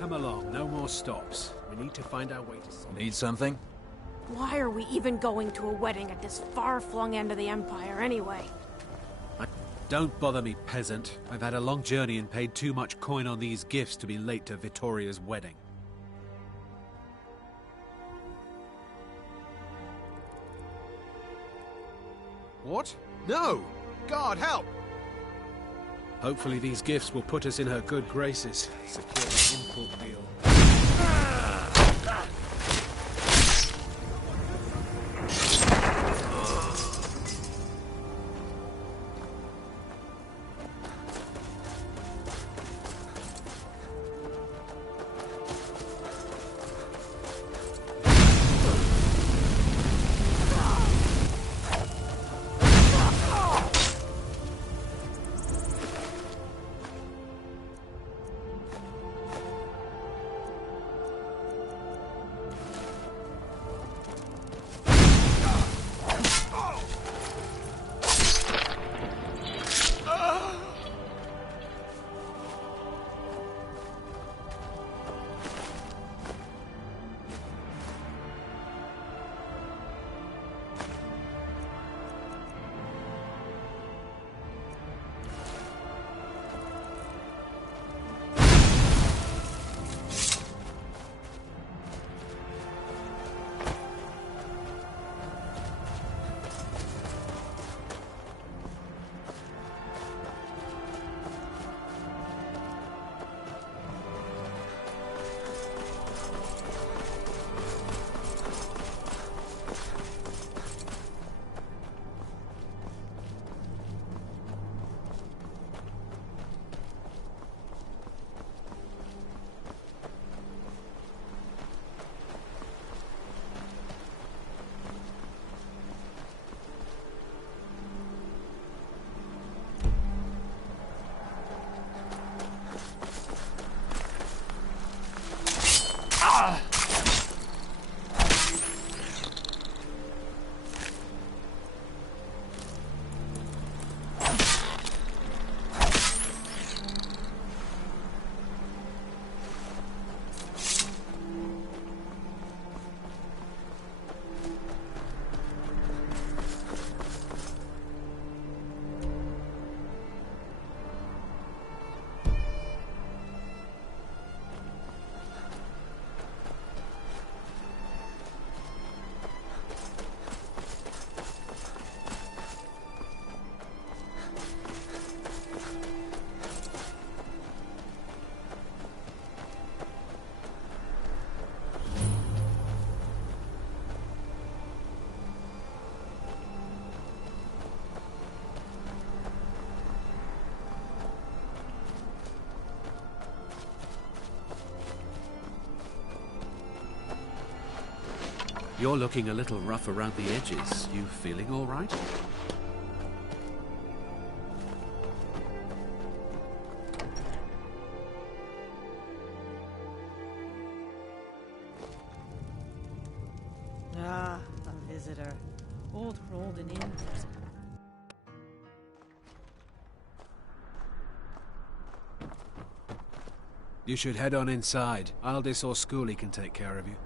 Come along, no more stops. We need to find our way to... Need something? Why are we even going to a wedding at this far-flung end of the Empire, anyway? Don't bother me, peasant. I've had a long journey and paid too much coin on these gifts to be late to Vittoria's wedding. What? No! God, help! Hopefully these gifts will put us in her good graces. Secure the import deal. You're looking a little rough around the edges. You feeling all right? Ah, a visitor. Old Roldan Inn. You should head on inside. Aldis or Schooley can take care of you.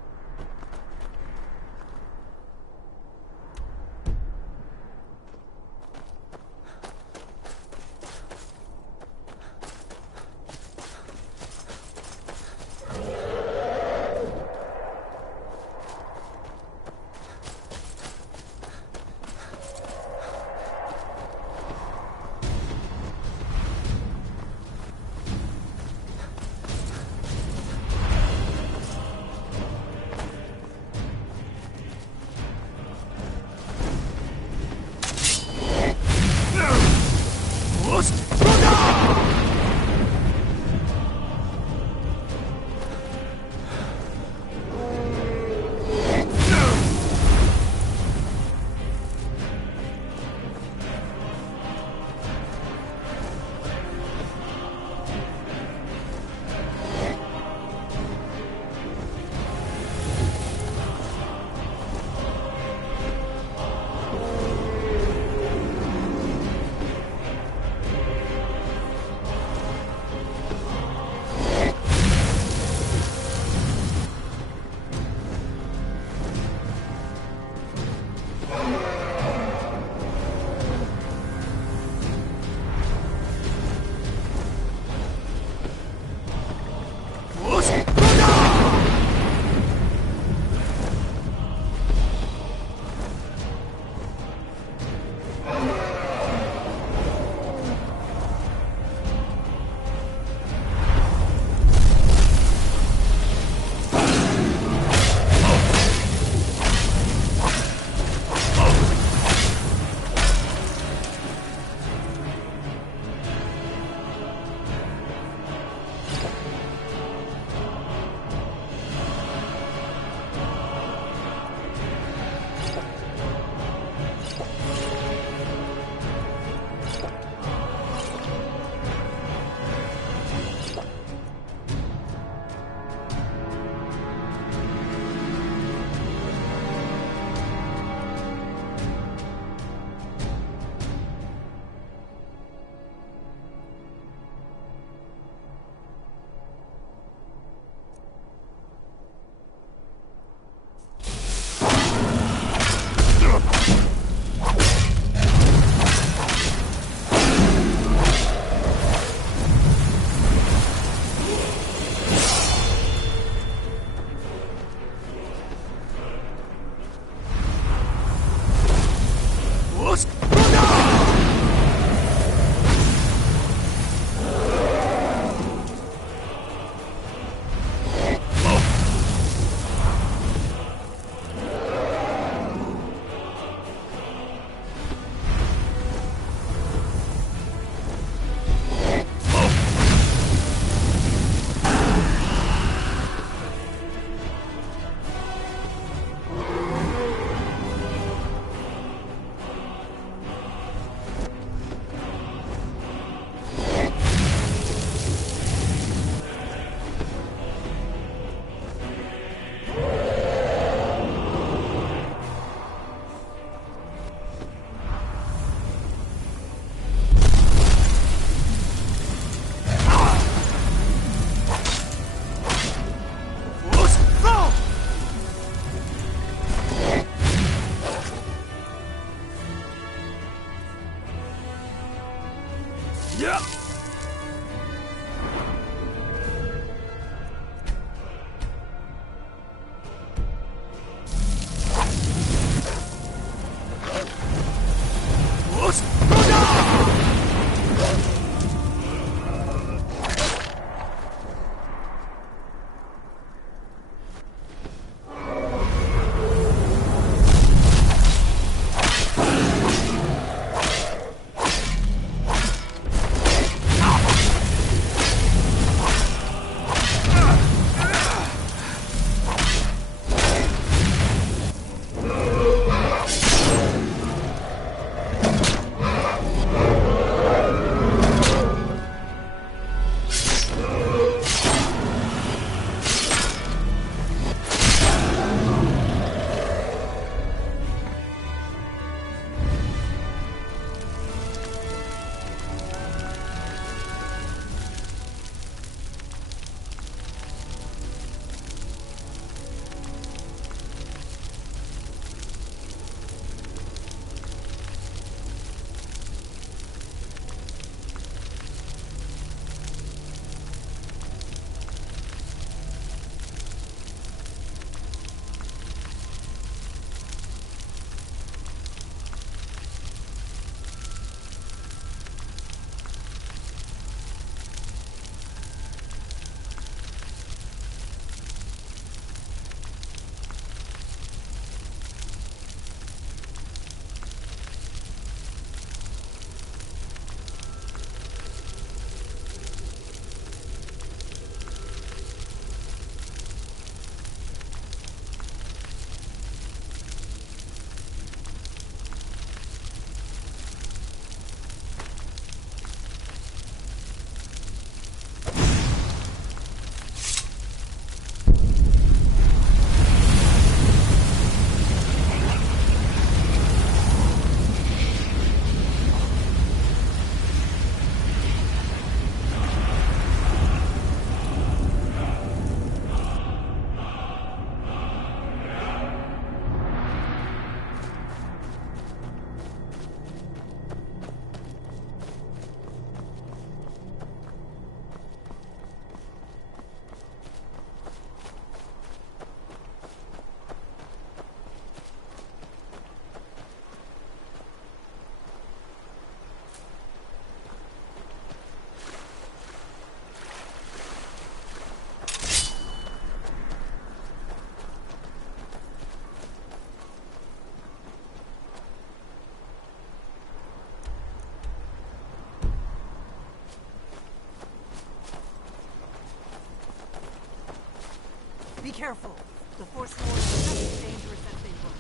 Be careful. The Forsworn is just as dangerous as they look.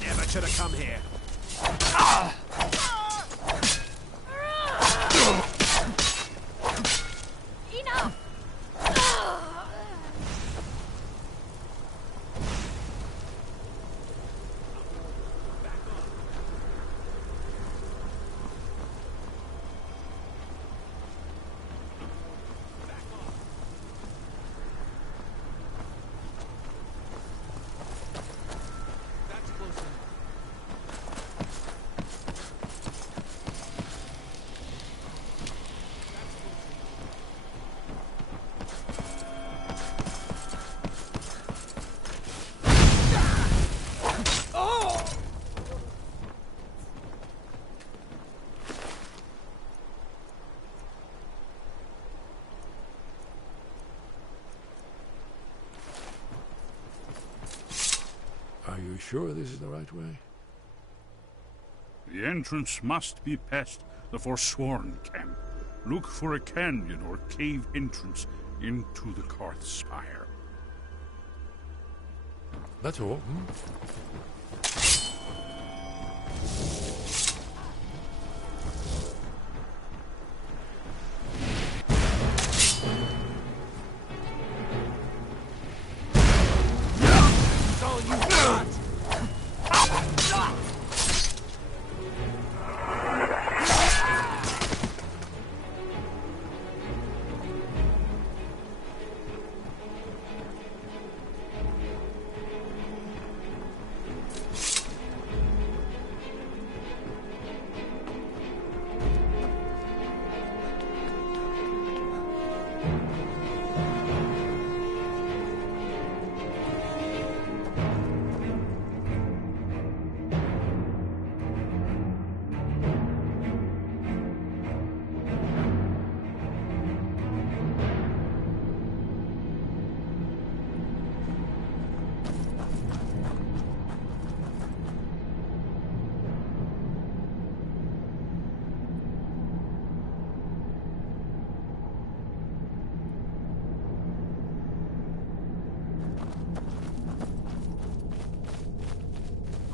Never should have come here. Enough! Are you sure this is the right way? The entrance must be past the Forsworn camp. Look for a canyon or cave entrance into the Karth Spire. That's all.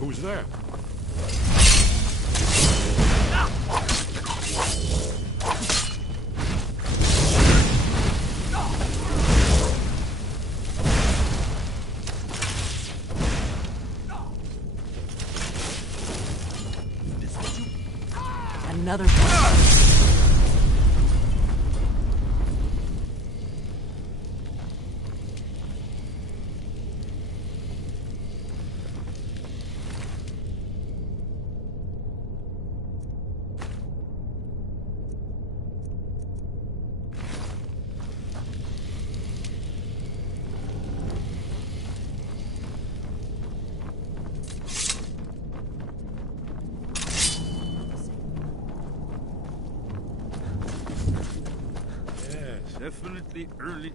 Who's there? Another one. Definitely early.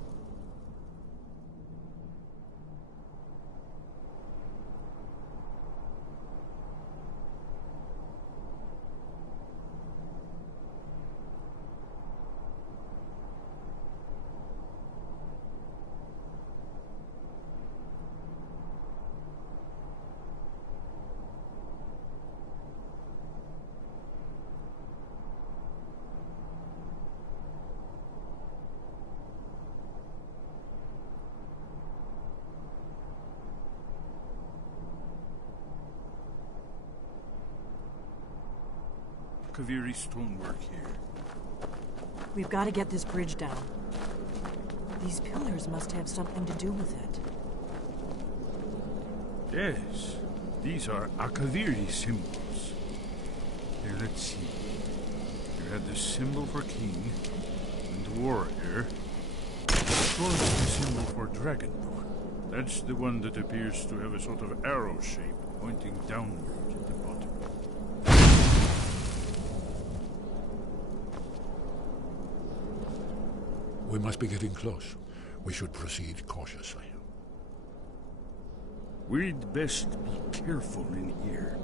Kaviri stonework here. We've got to get this bridge down. These pillars must have something to do with it. Yes, these are Akaviri symbols. Here, let's see. You had the symbol for king and warrior. Of course, the symbol for dragon. That's the one that appears to have a sort of arrow shape pointing downward at the bottom. We must be getting close. We should proceed cautiously. We'd best be careful in here.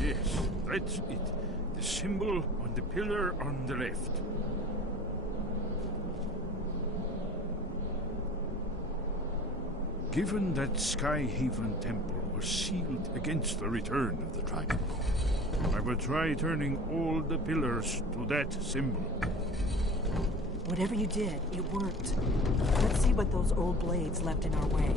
Yes, that's it. The symbol on the pillar on the left. Given that Skyhaven Temple was sealed against the return of the dragon, I will try turning all the pillars to that symbol. Whatever you did, it worked. Let's see what those old blades left in our way.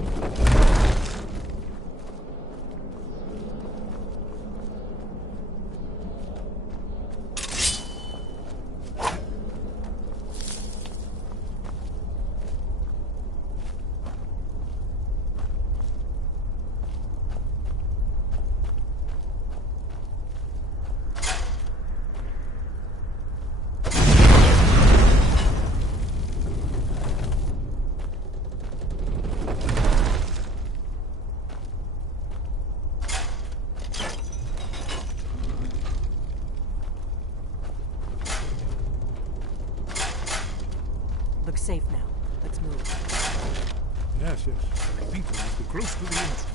Looks safe now. Let's move. Yes, yes. I think we must go close to the entrance.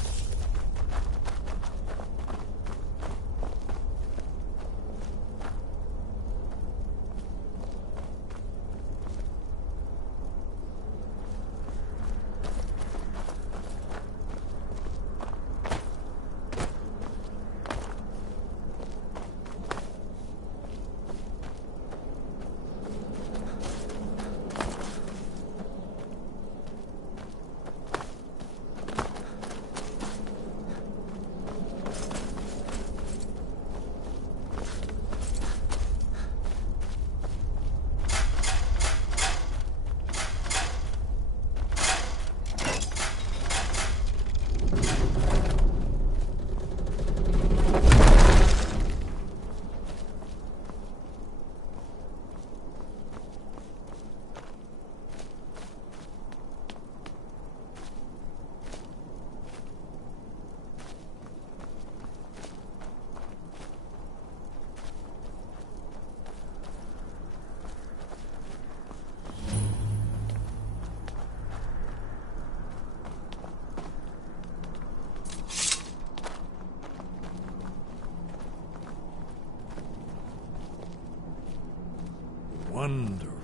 wonderful.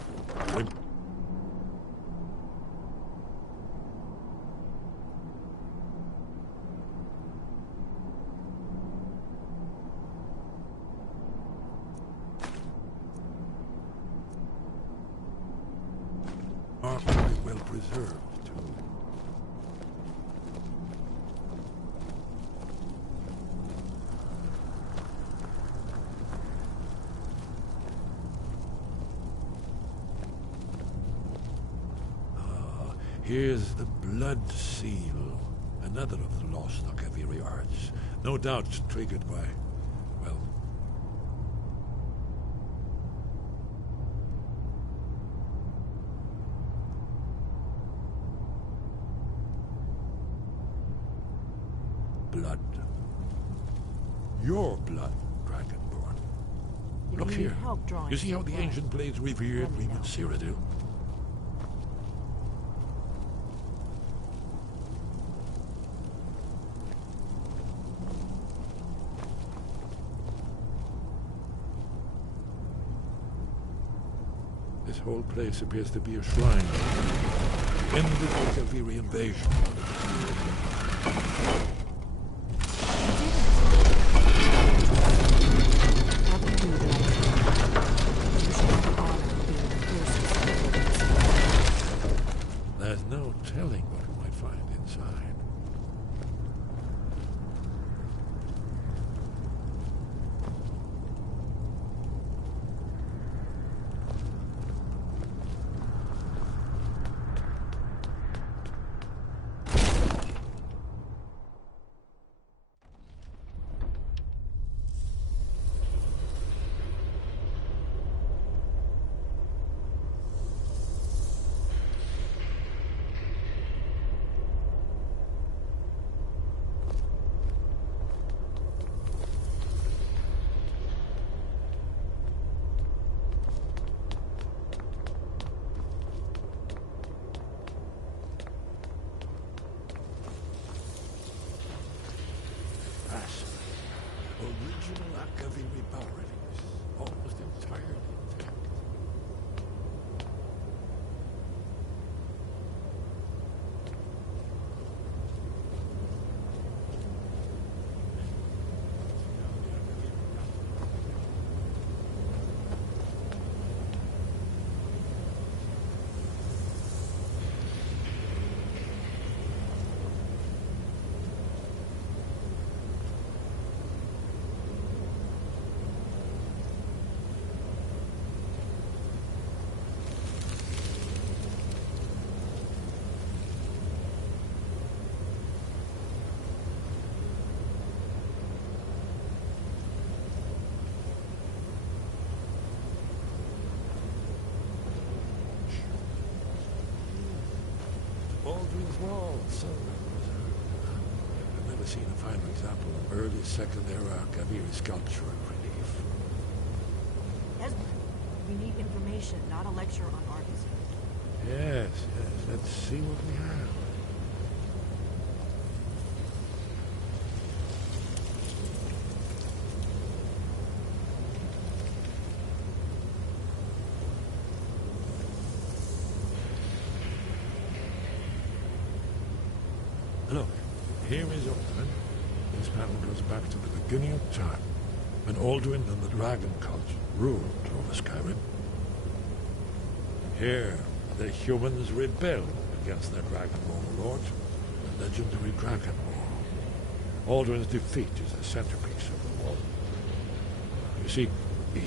Remarkably well preserved, too. Here's the Blood Seal, another of the lost Akaviri arts. No doubt triggered by, well... blood. Your blood, Dragonborn. Look here. You see how the ancient blades revered even Cyrodiil? This whole place appears to be a shrine. Ended the Akaviri invasion. There's no telling what we might find inside. Original Akaviri bas-reliefs, almost entirely intact. Baldwin's Wall, so I've never seen a finer example of early Second Era Akaviri sculpture and relief. Esmond, we need information, not a lecture on artists. Yes, let's see what we have. Look, here is Alduin. This panel goes back to the beginning of time, when Alduin and the Dragon Cult ruled over Skyrim. Here, the humans rebelled against their dragon overlord, the legendary Dragon War. Alduin's defeat is the centerpiece of the wall. You see,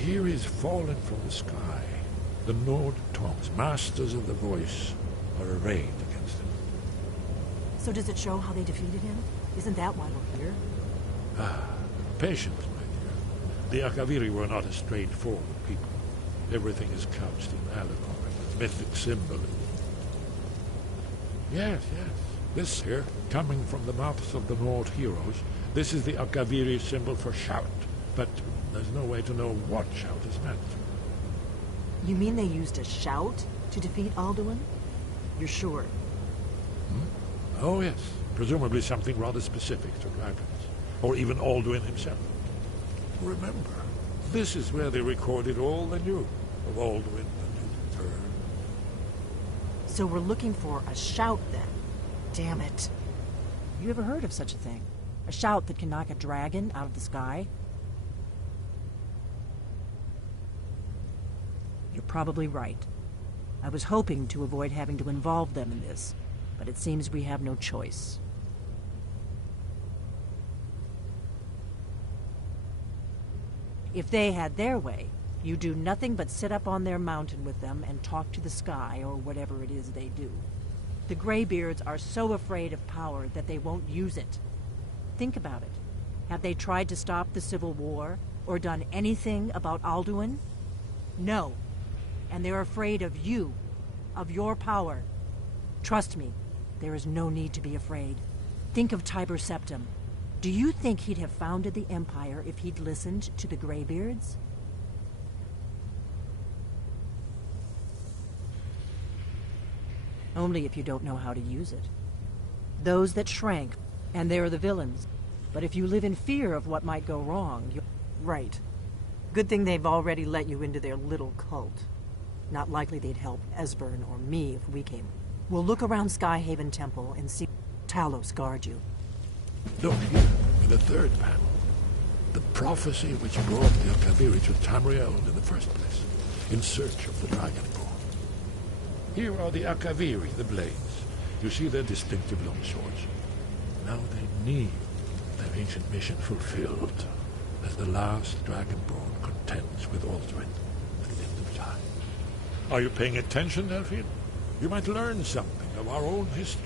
here is fallen from the sky. The Nord Tongs, masters of the voice, are arrayed against him. So does it show how they defeated him? Isn't that why we're here? Patience, my dear. The Akaviri were not a straightforward people. Everything is couched in allegory, mythic symbolism. Yes. This here, coming from the mouths of the Nord heroes, this is the Akaviri symbol for shout. But there's no way to know what shout is meant. You mean they used a shout to defeat Alduin? You're sure? Oh, yes. Presumably something rather specific to dragons. Or even Alduin himself. Remember, this is where they recorded all they knew of Alduin and So we're looking for a shout then. Damn it. You ever heard of such a thing? A shout that can knock a dragon out of the sky? You're probably right. I was hoping to avoid having to involve them in this, but it seems we have no choice. If they had their way, you do nothing but sit up on their mountain with them and talk to the sky or whatever it is they do. The Greybeards are so afraid of power that they won't use it. Think about it. Have they tried to stop the Civil War or done anything about Alduin? No. And they're afraid of you, of your power. Trust me, there is no need to be afraid. Think of Tiber Septim. Do you think he'd have founded the Empire if he'd listened to the Greybeards? Only if you don't know how to use it. Those that shrank, and they're the villains. But if you live in fear of what might go wrong, you... Right. Good thing they've already let you into their little cult. Not likely they'd help Esbern or me if we came. We'll look around Skyhaven Temple and see Talos guard you. Look here, in the third panel. The prophecy which brought the Akaviri to Tamriel in the first place, in search of the Dragonborn. Here are the Akaviri, the blades. You see their distinctive long swords. Now they need their ancient mission fulfilled, as the last Dragonborn contends with Alduin at the end of time. Are you paying attention, Elfin? You might learn something of our own history.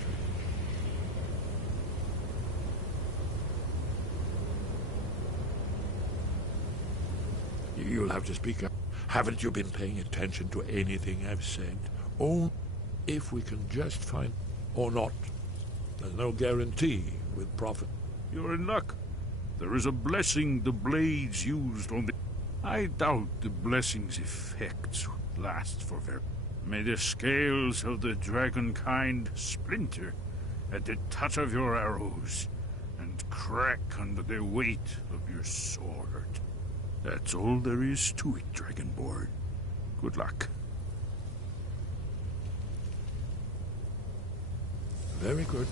You'll have to speak up. Haven't you been paying attention to anything I've said? Oh, if we can just find... or not. There's no guarantee with prophet. You're in luck. There is a blessing the blades used on the... I doubt the blessing's effects last for very... May the scales of the dragonkind splinter at the touch of your arrows and crack under the weight of your sword. That's all there is to it, Dragonborn. Good luck. Very good.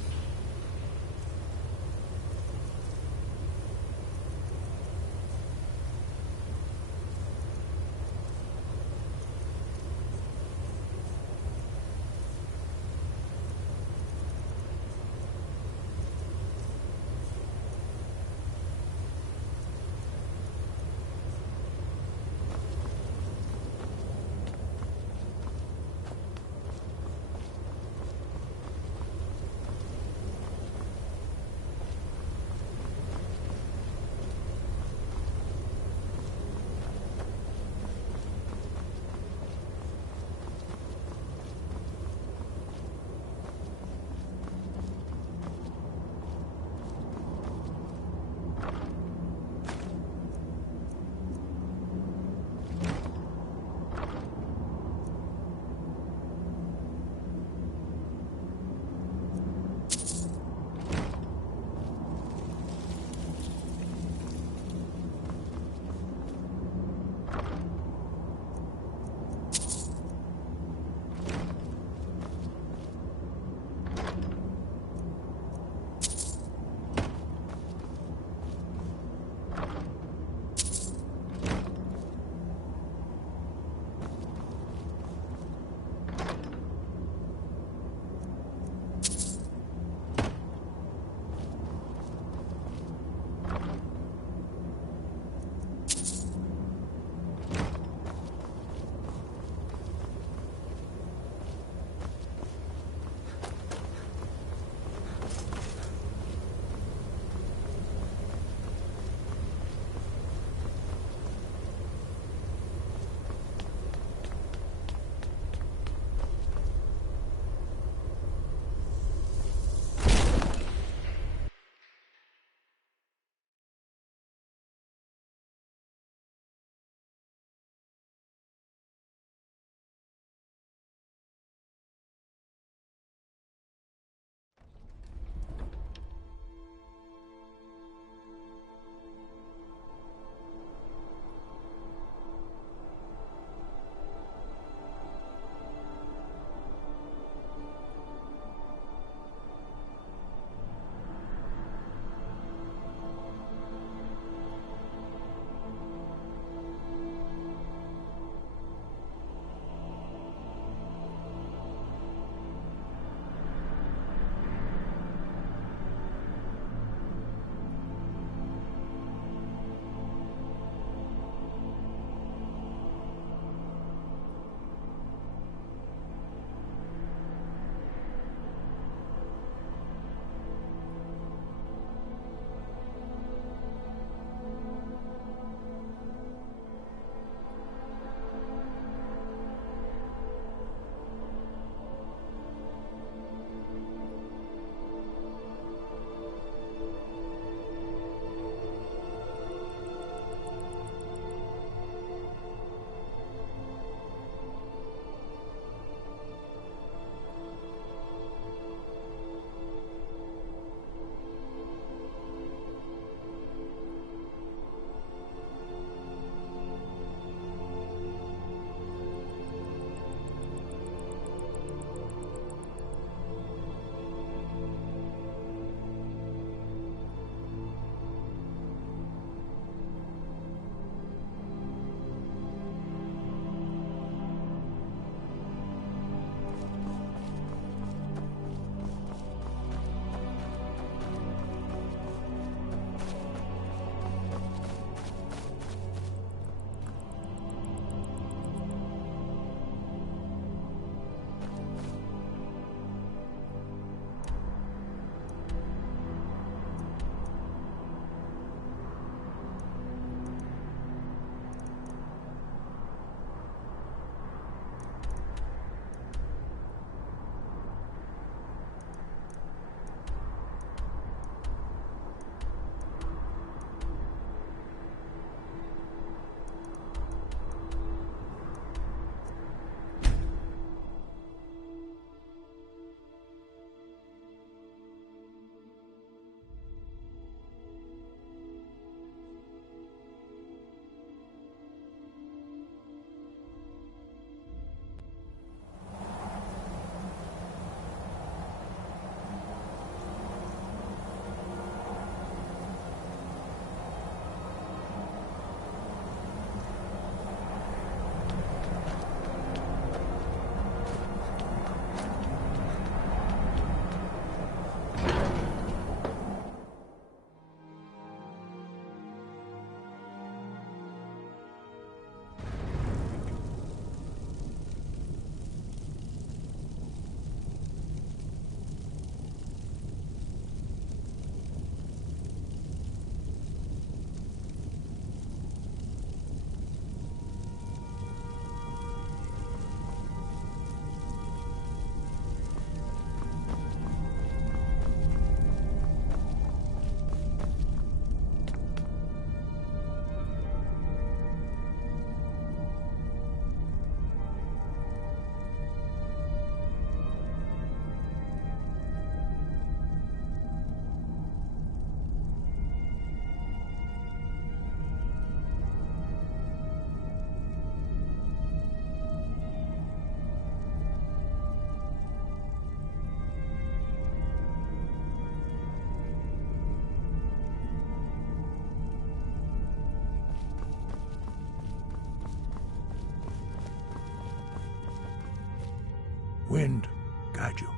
wind guide you.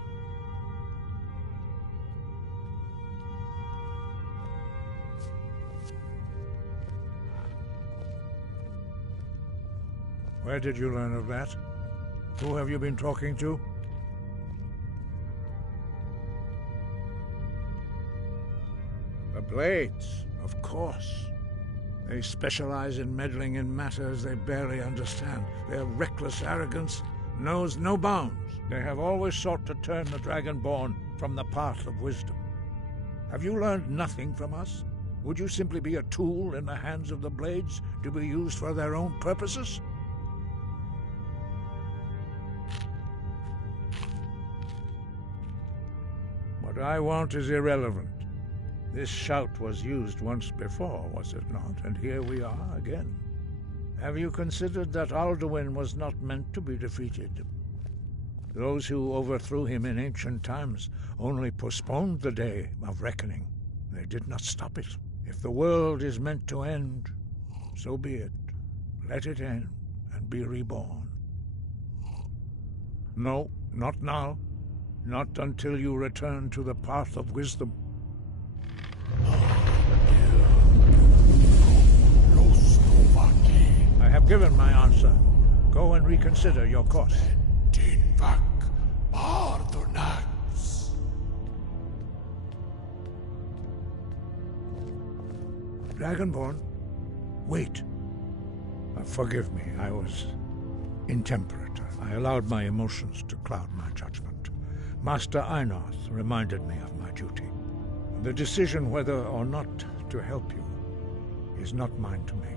Where did you learn of that? Who have you been talking to? The Blades, of course. They specialize in meddling in matters they barely understand. Their reckless arrogance knows no bounds. They have always sought to turn the Dragonborn from the path of wisdom. Have you learned nothing from us? Would you simply be a tool in the hands of the Blades to be used for their own purposes? What I want is irrelevant. This shout was used once before, was it not? And here we are again. Have you considered that Alduin was not meant to be defeated? Those who overthrew him in ancient times only postponed the day of reckoning. They did not stop it. If the world is meant to end, so be it. Let it end and be reborn. No, not now. Not until you return to the path of wisdom. I have given my answer. Go and reconsider your course. Dragonborn, wait. Forgive me, I was intemperate. I allowed my emotions to cloud my judgment. Master Einarth reminded me of my duty. The decision whether or not to help you is not mine to make.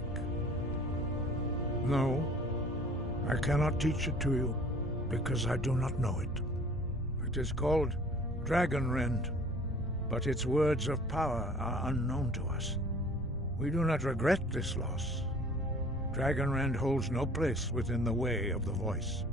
No, I cannot teach it to you, because I do not know it. It is called Dragonrend, but its words of power are unknown to us. We do not regret this loss. Dragonrend holds no place within the way of the voice.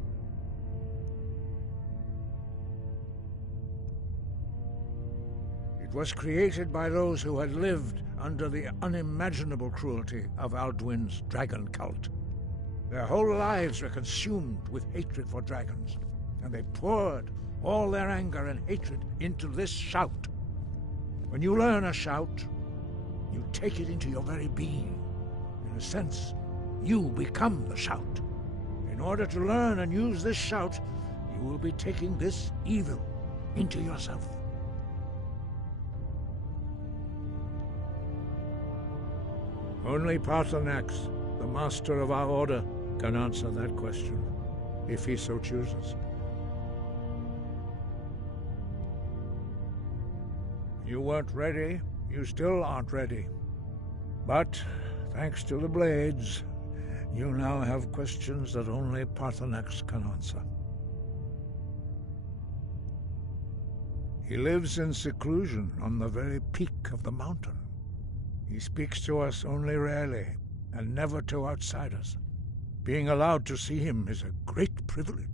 It was created by those who had lived under the unimaginable cruelty of Alduin's dragon cult. Their whole lives were consumed with hatred for dragons, and they poured all their anger and hatred into this shout. When you learn a shout, you take it into your very being. In a sense, you become the shout. In order to learn and use this shout, you will be taking this evil into yourself. Only Paarthurnax, the master of our order, can answer that question, if he so chooses. You weren't ready. You still aren't ready. But, thanks to the Blades, you now have questions that only Paarthurnax can answer. He lives in seclusion on the very peak of the mountain. He speaks to us only rarely, and never to outsiders. Being allowed to see him is a great privilege.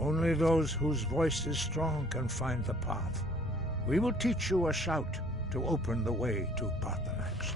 Only those whose voice is strong can find the path. We will teach you a shout to open the way to Paarthurnax.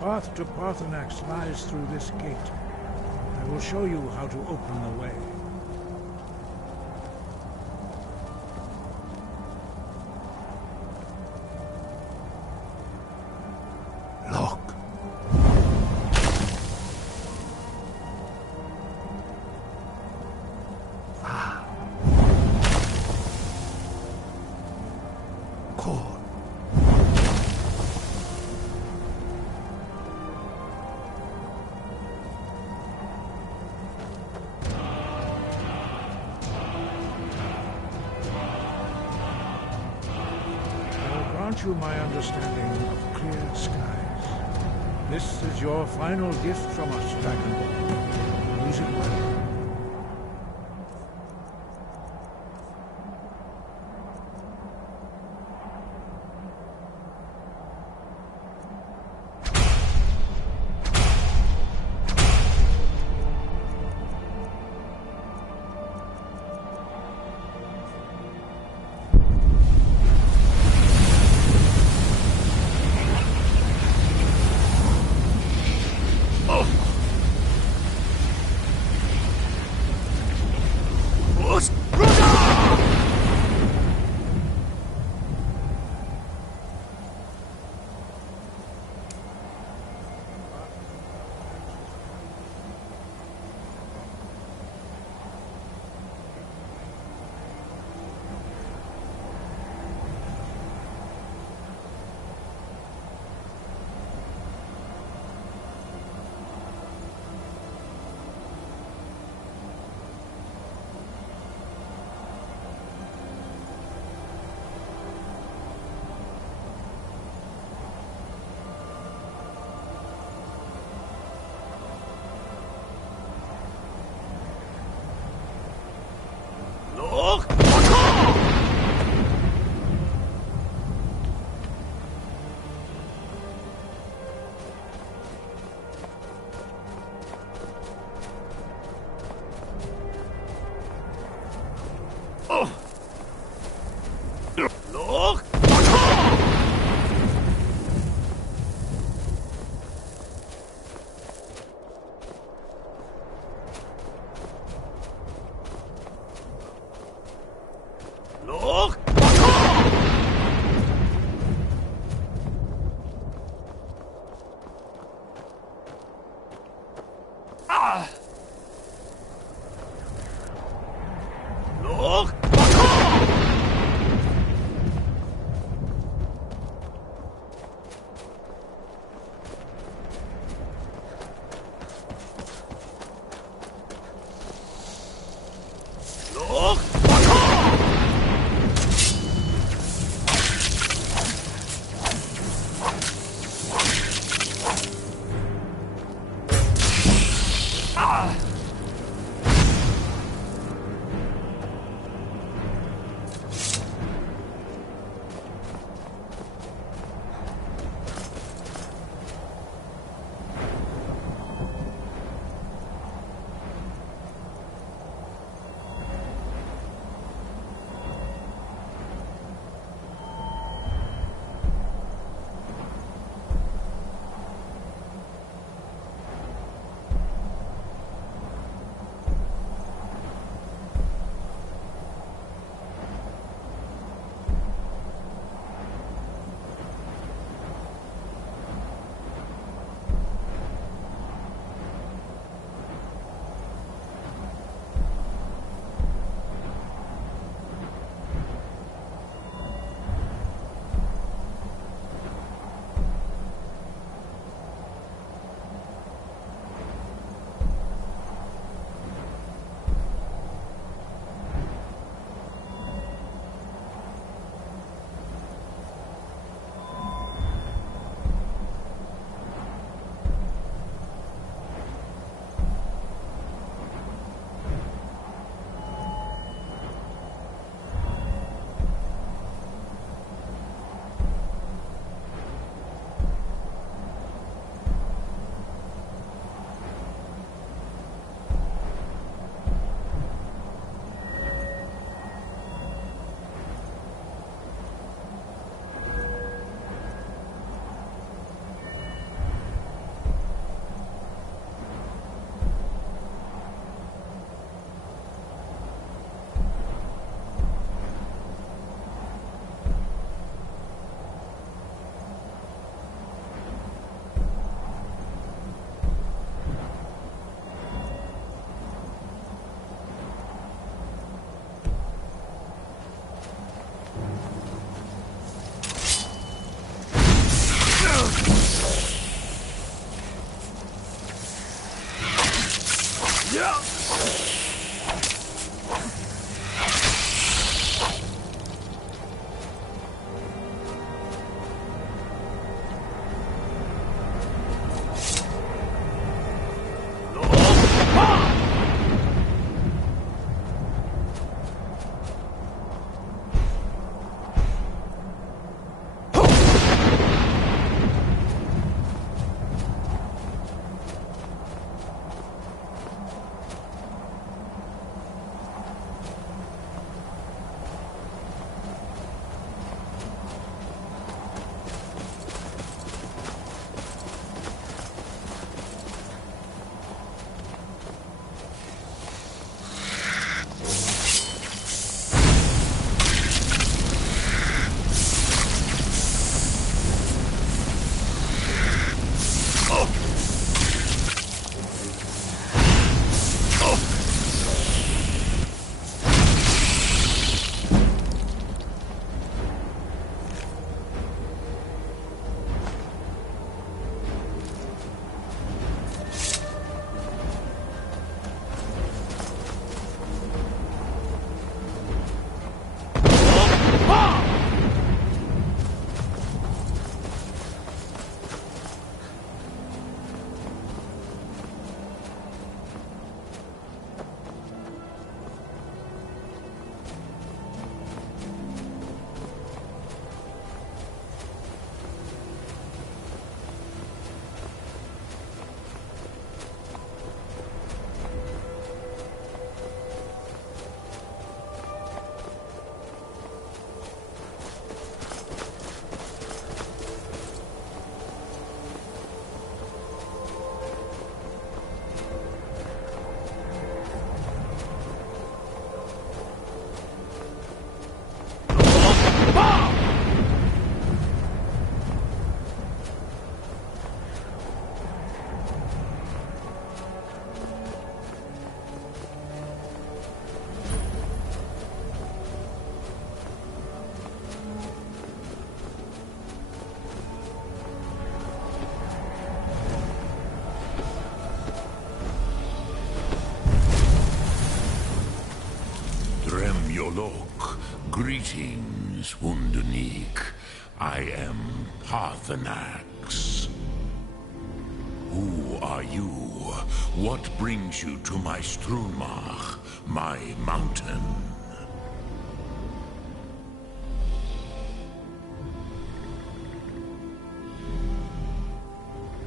The path to Paarthurnax lies through this gate. I will show you how to open the way. Look. Core. Grant you my understanding of clear skies. This is your final gift from us, Dragonborn. Use it well. Volok, greetings, Wunderneek. I am Parthenax. Who are you? What brings you to my Strunmach, my mountain?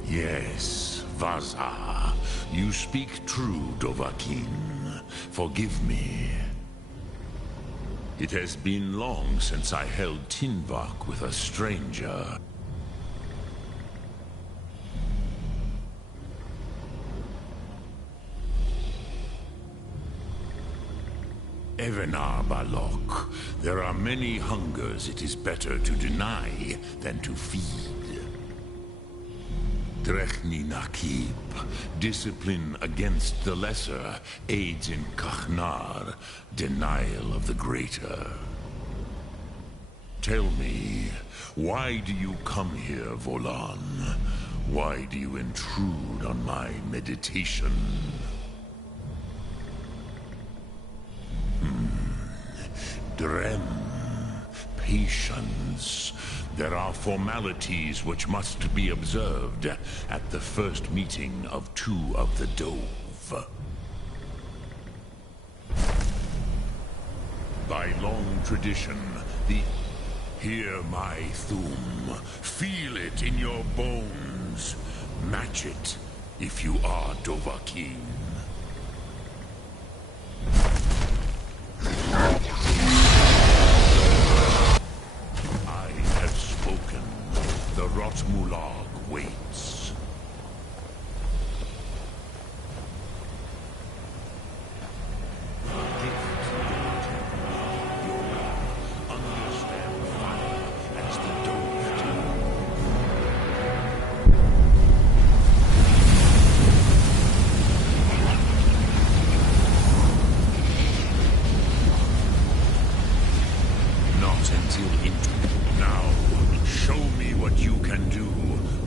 Yes, Vaza. You speak true, Dovahkiin. Forgive me. It has been long since I held Tinvak with a stranger. Evenar Balok, there are many hungers it is better to deny than to feed. Drechni Nakib, discipline against the lesser, aids in Kachnar, denial of the greater. Tell me, why do you come here, Volan? Why do you intrude on my meditation? Drem, patience. There are formalities which must be observed at the first meeting of two of the Dove. By long tradition, Hear my Thum. Feel it in your bones. Match it if you are Dovahkiin. The Rotmulag waits. Understand fire as the Dove do. Not until now. Show me what you can do.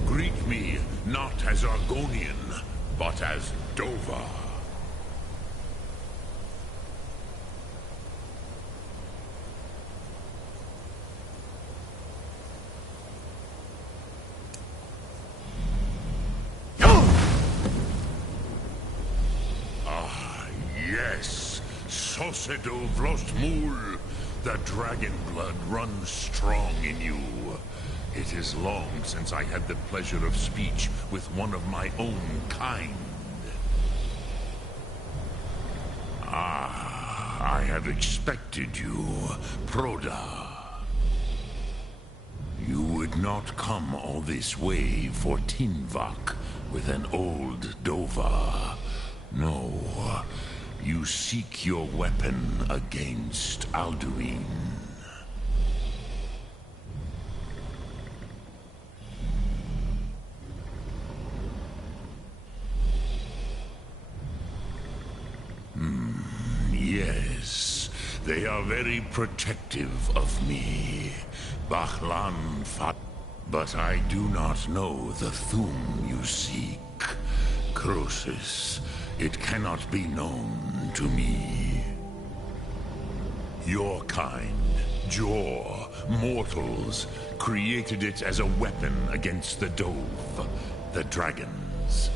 Greet me not as Argonian, but as Dova. Ah, yes. Sosedo Vlostmul. The dragon blood runs strong in you. It is long since I had the pleasure of speech with one of my own kind. Ah, I had expected you, Proda. You would not come all this way for Tinvak with an old Dova. No, you seek your weapon against Alduin. Yes, they are very protective of me. Bachlan Fat. But I do not know the Thum you seek. Croesus, it cannot be known to me. Your kind, Jor, mortals, created it as a weapon against the Dove, the dragons.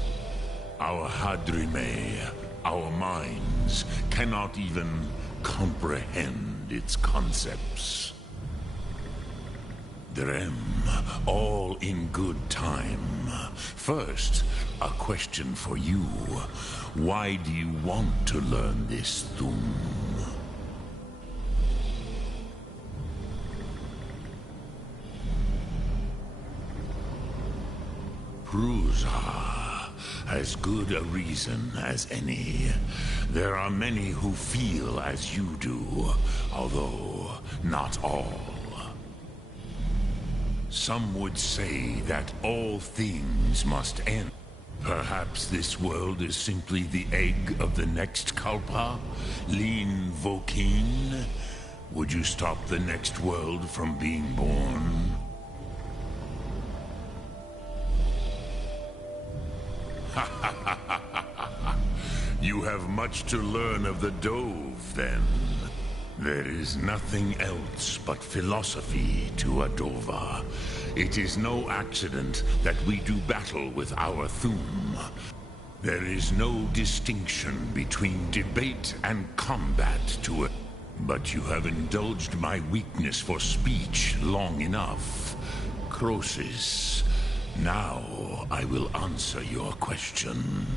Our Hadrime, our minds, cannot even comprehend its concepts. Drem, all in good time. First, a question for you. Why do you want to learn this Thum? Prusa, as good a reason as any. There are many who feel as you do, although not all. Some would say that all things must end. Perhaps this world is simply the egg of the next Kalpa? Lean Vokin? Would you stop the next world from being born? You have much to learn of the Dove, then. There is nothing else but philosophy to Adova. It is no accident that we do battle with our Thum. There is no distinction between debate and combat to it. But you have indulged my weakness for speech long enough. Croesus, now I will answer your question.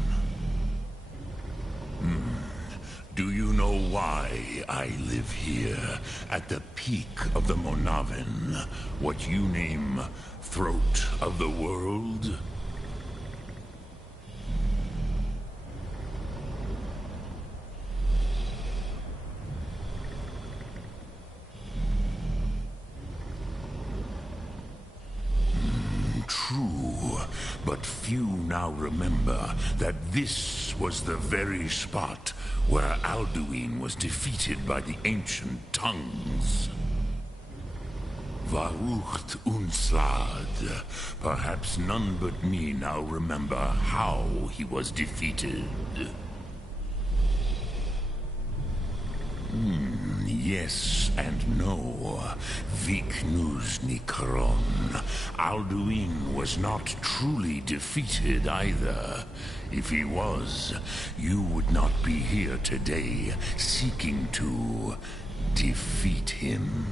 Do you know why I live here, at the peak of the Monavin, what you name Throat of the World? True, but few now remember that this was the very spot where Alduin was defeated by the ancient tongues. Varucht Unslad. Perhaps none but me now remember how he was defeated. Yes and no. Viknus Nikron. Alduin was not truly defeated either. If he was, you would not be here today seeking to defeat him.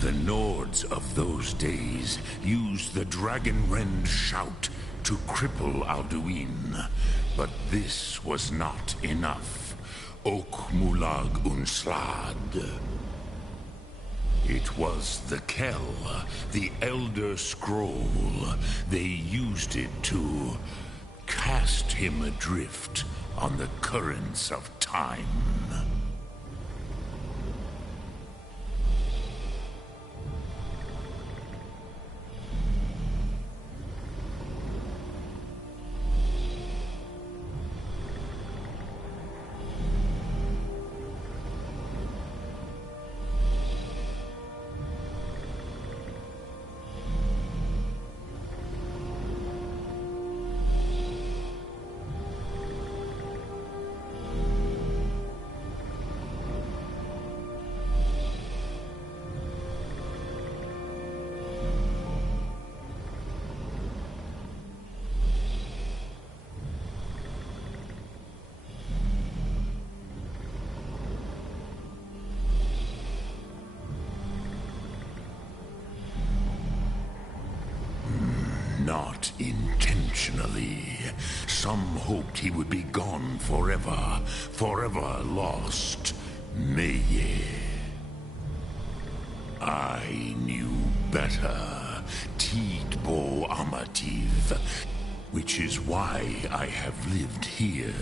The Nords of those days used the Dragonrend shout to cripple Alduin, but this was not enough. Ok Mulag Unslad. It was the Kell, the Elder Scroll. They used it to cast him adrift on the currents of time. Not intentionally. Some hoped he would be gone forever, forever lost. Meye. I knew better. Tidbo Amativ. Which is why I have lived here.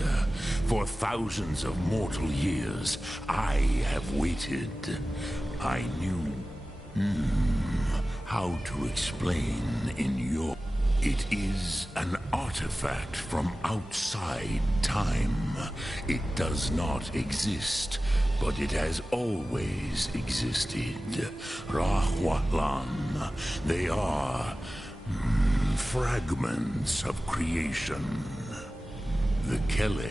For thousands of mortal years, I have waited. I knew how to explain in your... It is an artifact from outside time. It does not exist, but it has always existed. Rahwalan. They are fragments of creation. The Kele,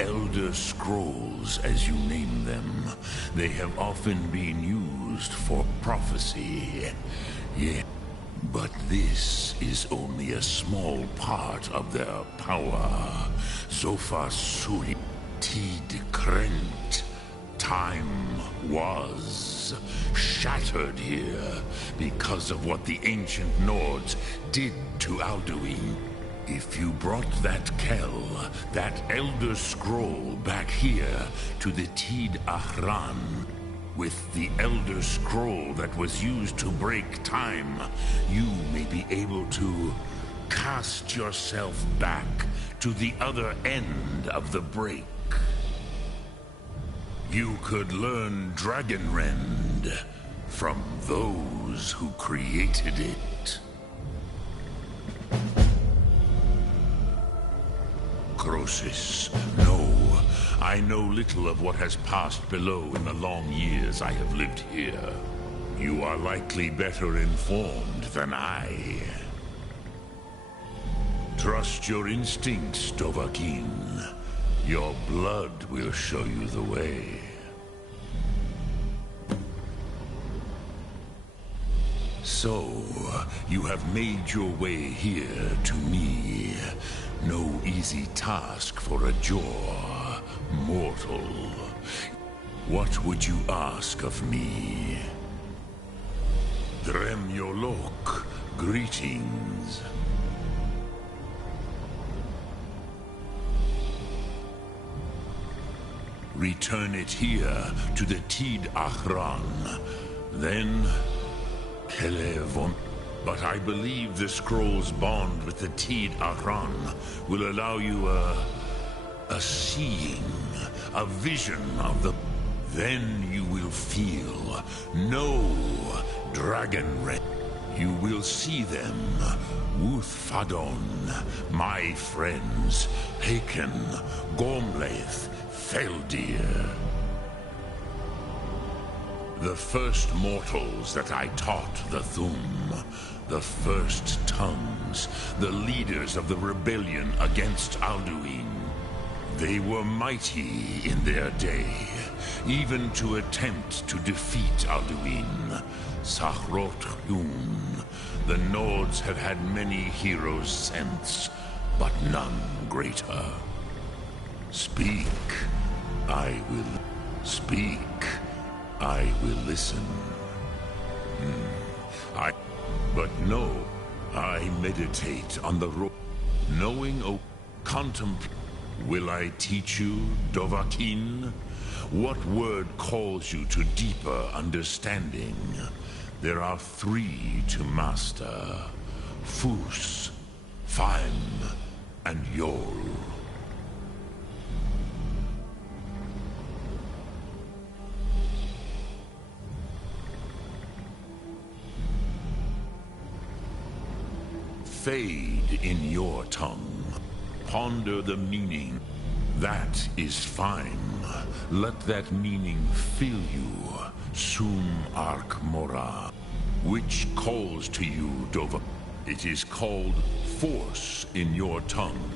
Elder Scrolls as you name them, they have often been used for prophecy. Yeah, but this is only a small part of their power. Zofa Suri Tid Krent. Time was shattered here because of what the ancient Nords did to Alduin. If you brought that Kell, that Elder Scroll back here to the Tid Ahran, with the Elder Scroll that was used to break time, you may be able to cast yourself back to the other end of the break. You could learn Dragonrend from those who created it. Croesus, no. I know little of what has passed below in the long years I have lived here. You are likely better informed than I. Trust your instincts, Dovahkiin. Your blood will show you the way. So, you have made your way here to me. No easy task for a Jor, mortal. What would you ask of me? Dremyolok, greetings. Return it here to the Tid Achran. Then, Kelevon. But I believe the scroll's bond with the Tid Achran will allow you a seeing, a vision of the... Then you will feel no dragon red. You will see them, Wuthfadon, my friends, Haken, Gormlaith, Feldir. The first mortals that I taught the Thum, the first tongues, the leaders of the rebellion against Alduin. They were mighty in their day, even to attempt to defeat Alduin. Sahrot Hyun. The Nords have had many heroes since, but none greater. Speak, I will speak. I will listen. But no, I meditate on the road. Knowing, contemplate. Will I teach you, Dovahkiin? What word calls you to deeper understanding? There are 3 to master. Fus, Faim, and Yol. Fade in your tongue. Ponder the meaning. That is fine. Let that meaning fill you. Sum Ark Mora. Which calls to you, Dova. It is called force in your tongue.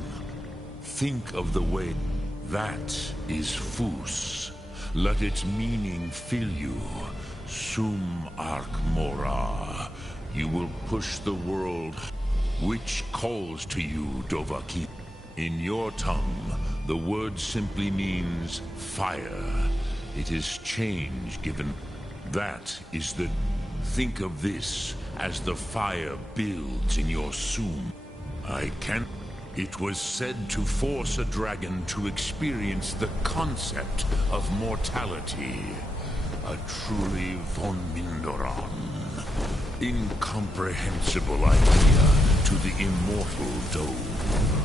Think of the way. That is Fus. Let its meaning fill you. Sum Ark Mora. You will push the world. Which calls to you, Dovahkiin. In your tongue, the word simply means fire. It is change given. That is the... Think of this as the fire builds in your Sum. I can't... It was said to force a dragon to experience the concept of mortality. A truly von Mindoran. Incomprehensible idea to the immortal Dome.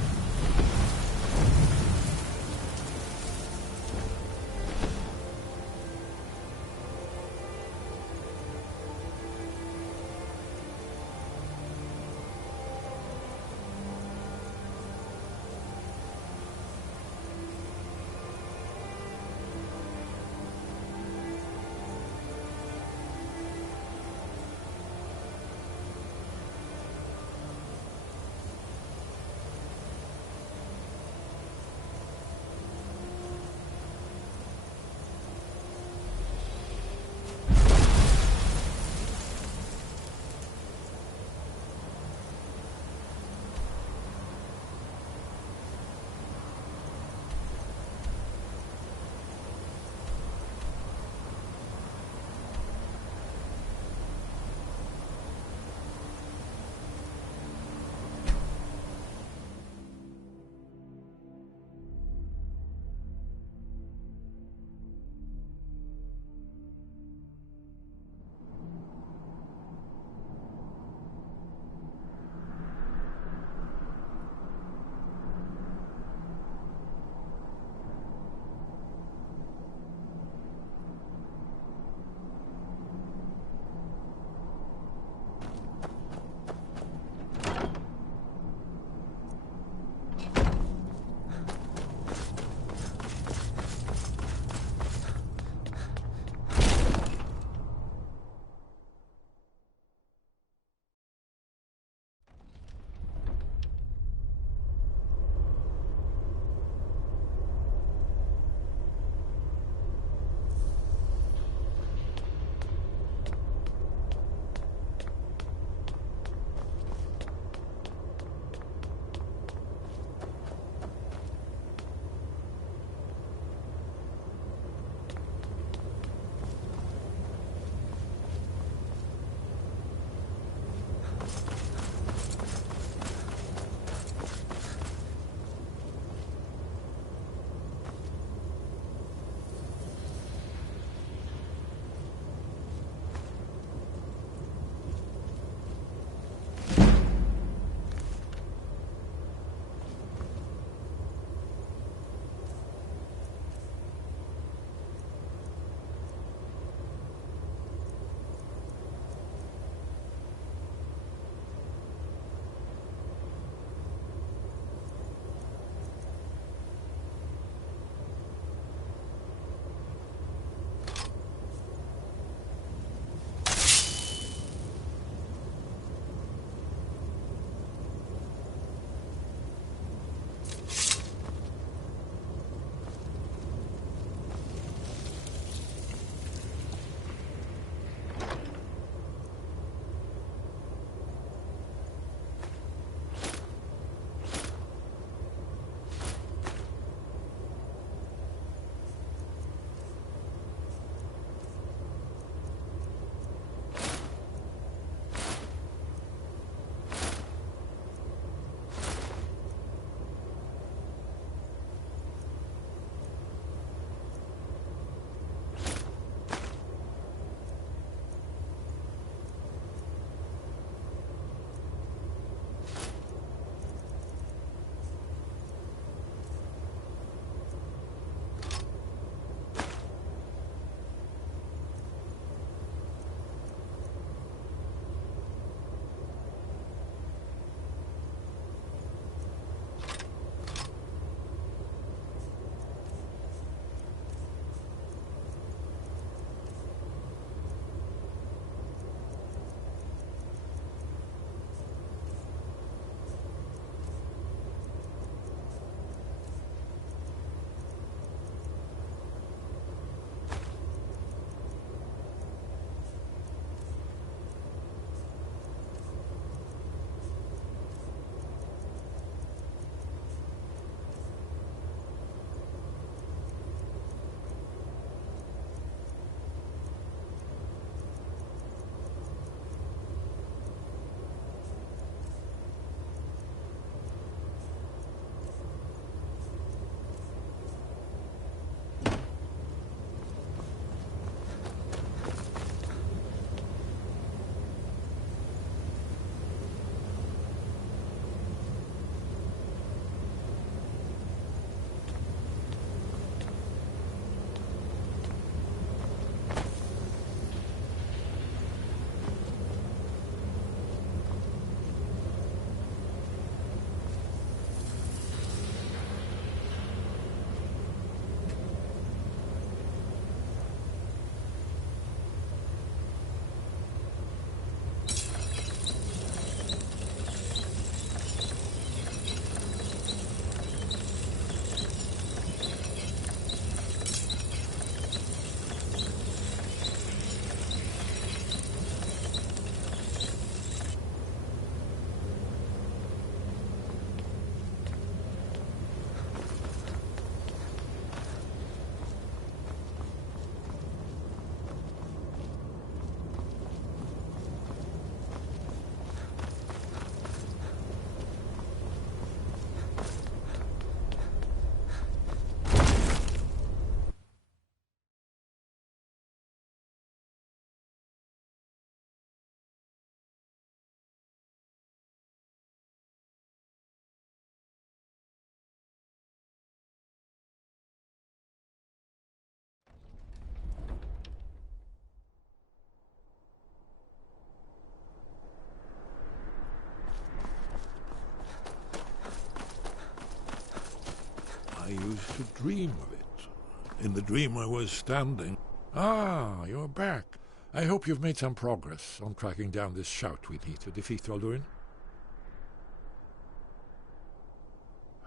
used to dream of it. In the dream I was standing. Ah, you're back. I hope you've made some progress on tracking down this shout we need to defeat Alduin.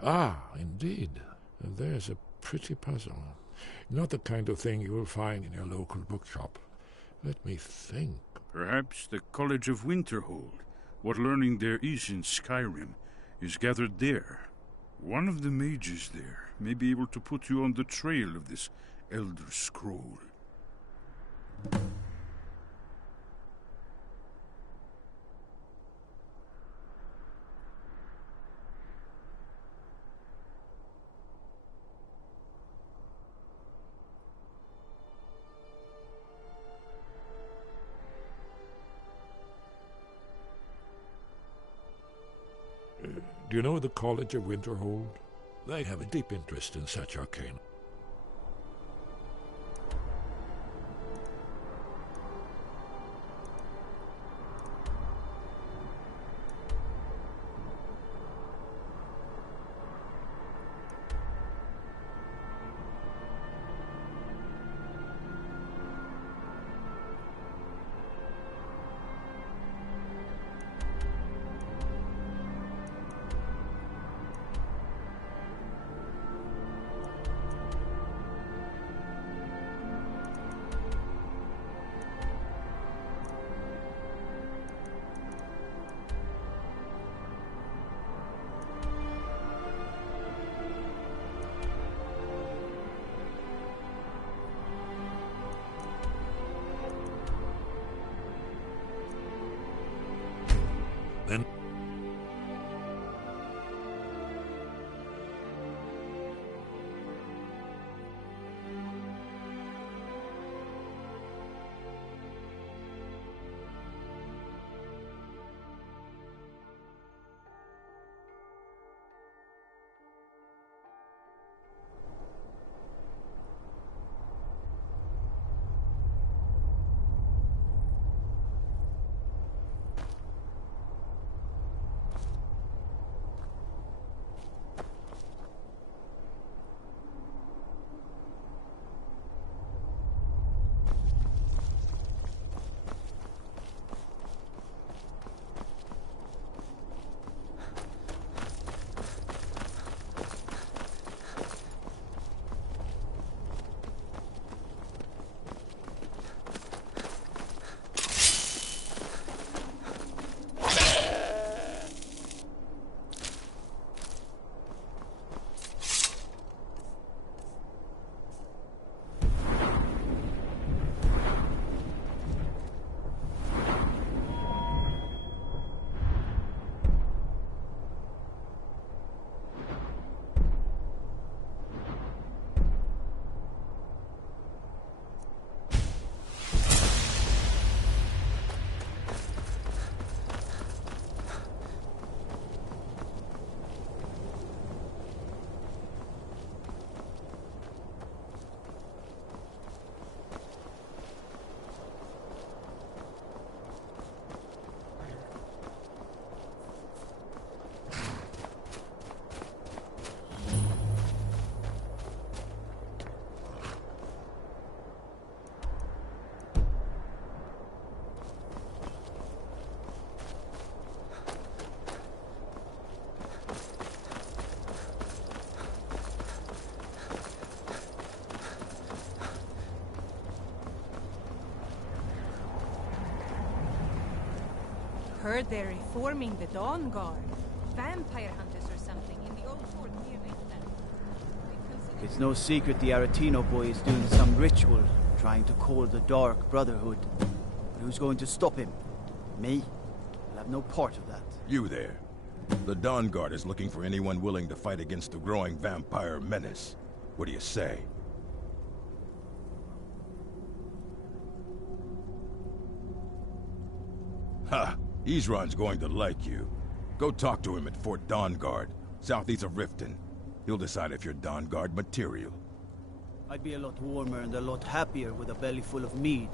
Ah, indeed. There's a pretty puzzle. Not the kind of thing you will find in your local bookshop. Let me think. Perhaps the College of Winterhold. What learning there is in Skyrim is gathered there. One of the mages there may be able to put you on the trail of this Elder Scroll. Do you know the College of Winterhold? They have a deep interest in such arcane. Then Heard they're reforming the Dawn Guard. Vampire hunters or something in the old fort near England. It's no secret the Aretino boy is doing some ritual, trying to call the Dark Brotherhood. But who's going to stop him? Me? I'll have no part of that. You there. The Dawn Guard is looking for anyone willing to fight against the growing vampire menace. What do you say? Ha! Isran's going to like you. Go talk to him at Fort Dawnguard, southeast of Riften. He'll decide if you're Dawnguard material. I'd be a lot warmer and a lot happier with a belly full of mead.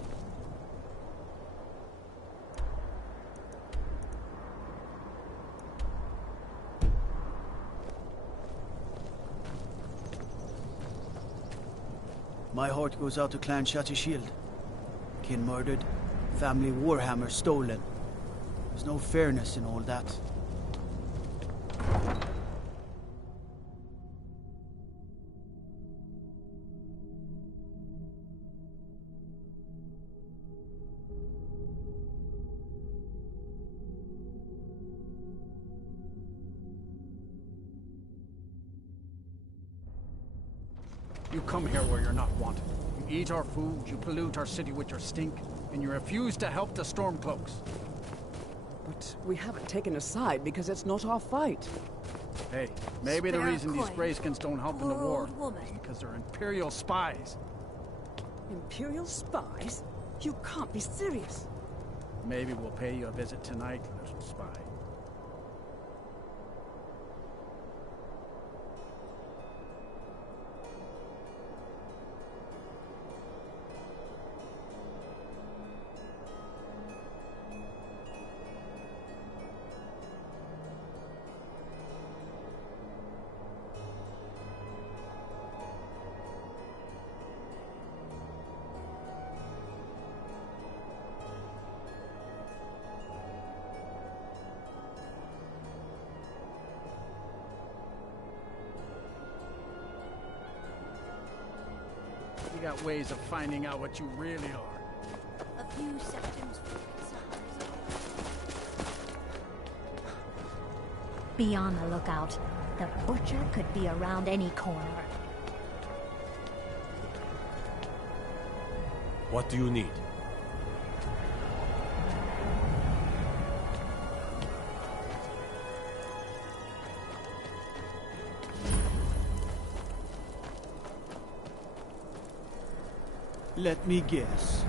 My heart goes out to Clan Shield. Kin murdered, family warhammer stolen. There's no fairness in all that. You come here where you're not wanted. You eat our food, you pollute our city with your stink, and you refuse to help the Stormcloaks. But we haven't taken a side because it's not our fight. Hey, maybe the Spare reason these coin. Greyskins don't help in the war Old woman. is because they're Imperial spies. Imperial spies? You can't be serious. Maybe we'll pay you a visit tonight, little spy. We got ways of finding out what you really are. A few septims for Be on the lookout. The butcher could be around any corner. What do you need? Let me guess.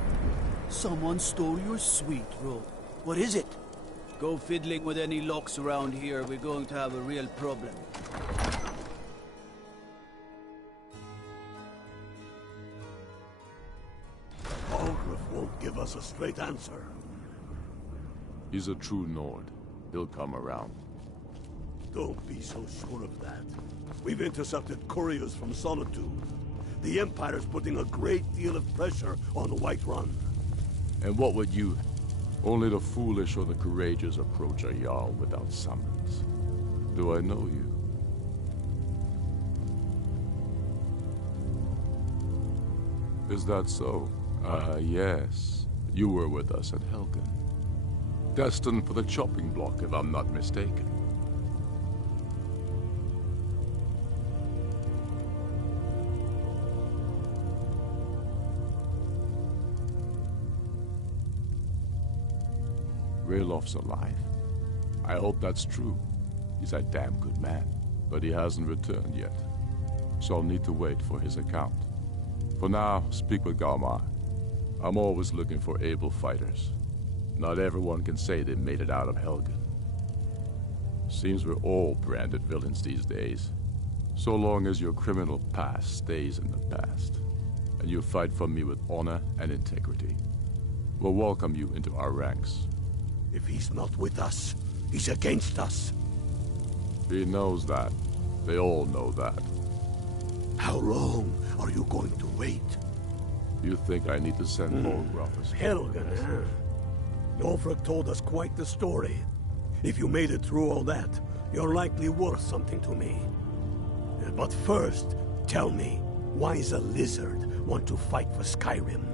Someone stole your sweet robe. What is it? Go fiddling with any locks around here. We're going to have a real problem. Algrif won't give us a straight answer. He's a true Nord. He'll come around. Don't be so sure of that. We've intercepted couriers from Solitude. The Empire's putting a great deal of pressure on the Whiterun. And what would you... Only the foolish or the courageous approach a Jarl without summons. Do I know you? Is that so? Ah, yes. You were with us at Helgen. Destined for the chopping block, if I'm not mistaken. Raylof's alive. I hope that's true. He's a damn good man, but he hasn't returned yet. So I'll need to wait for his account. For now, speak with Galmar. I'm always looking for able fighters. Not everyone can say they made it out of Helgen. Seems we're all branded villains these days. So long as your criminal past stays in the past, and you fight for me with honor and integrity, we'll welcome you into our ranks. If he's not with us, he's against us. He knows that. They all know that. How long are you going to wait? You think I need to send Holgraf a story? Helgen, huh? Ulfric told us quite the story. If you made it through all that, you're likely worth something to me. But first, tell me, why does a lizard want to fight for Skyrim?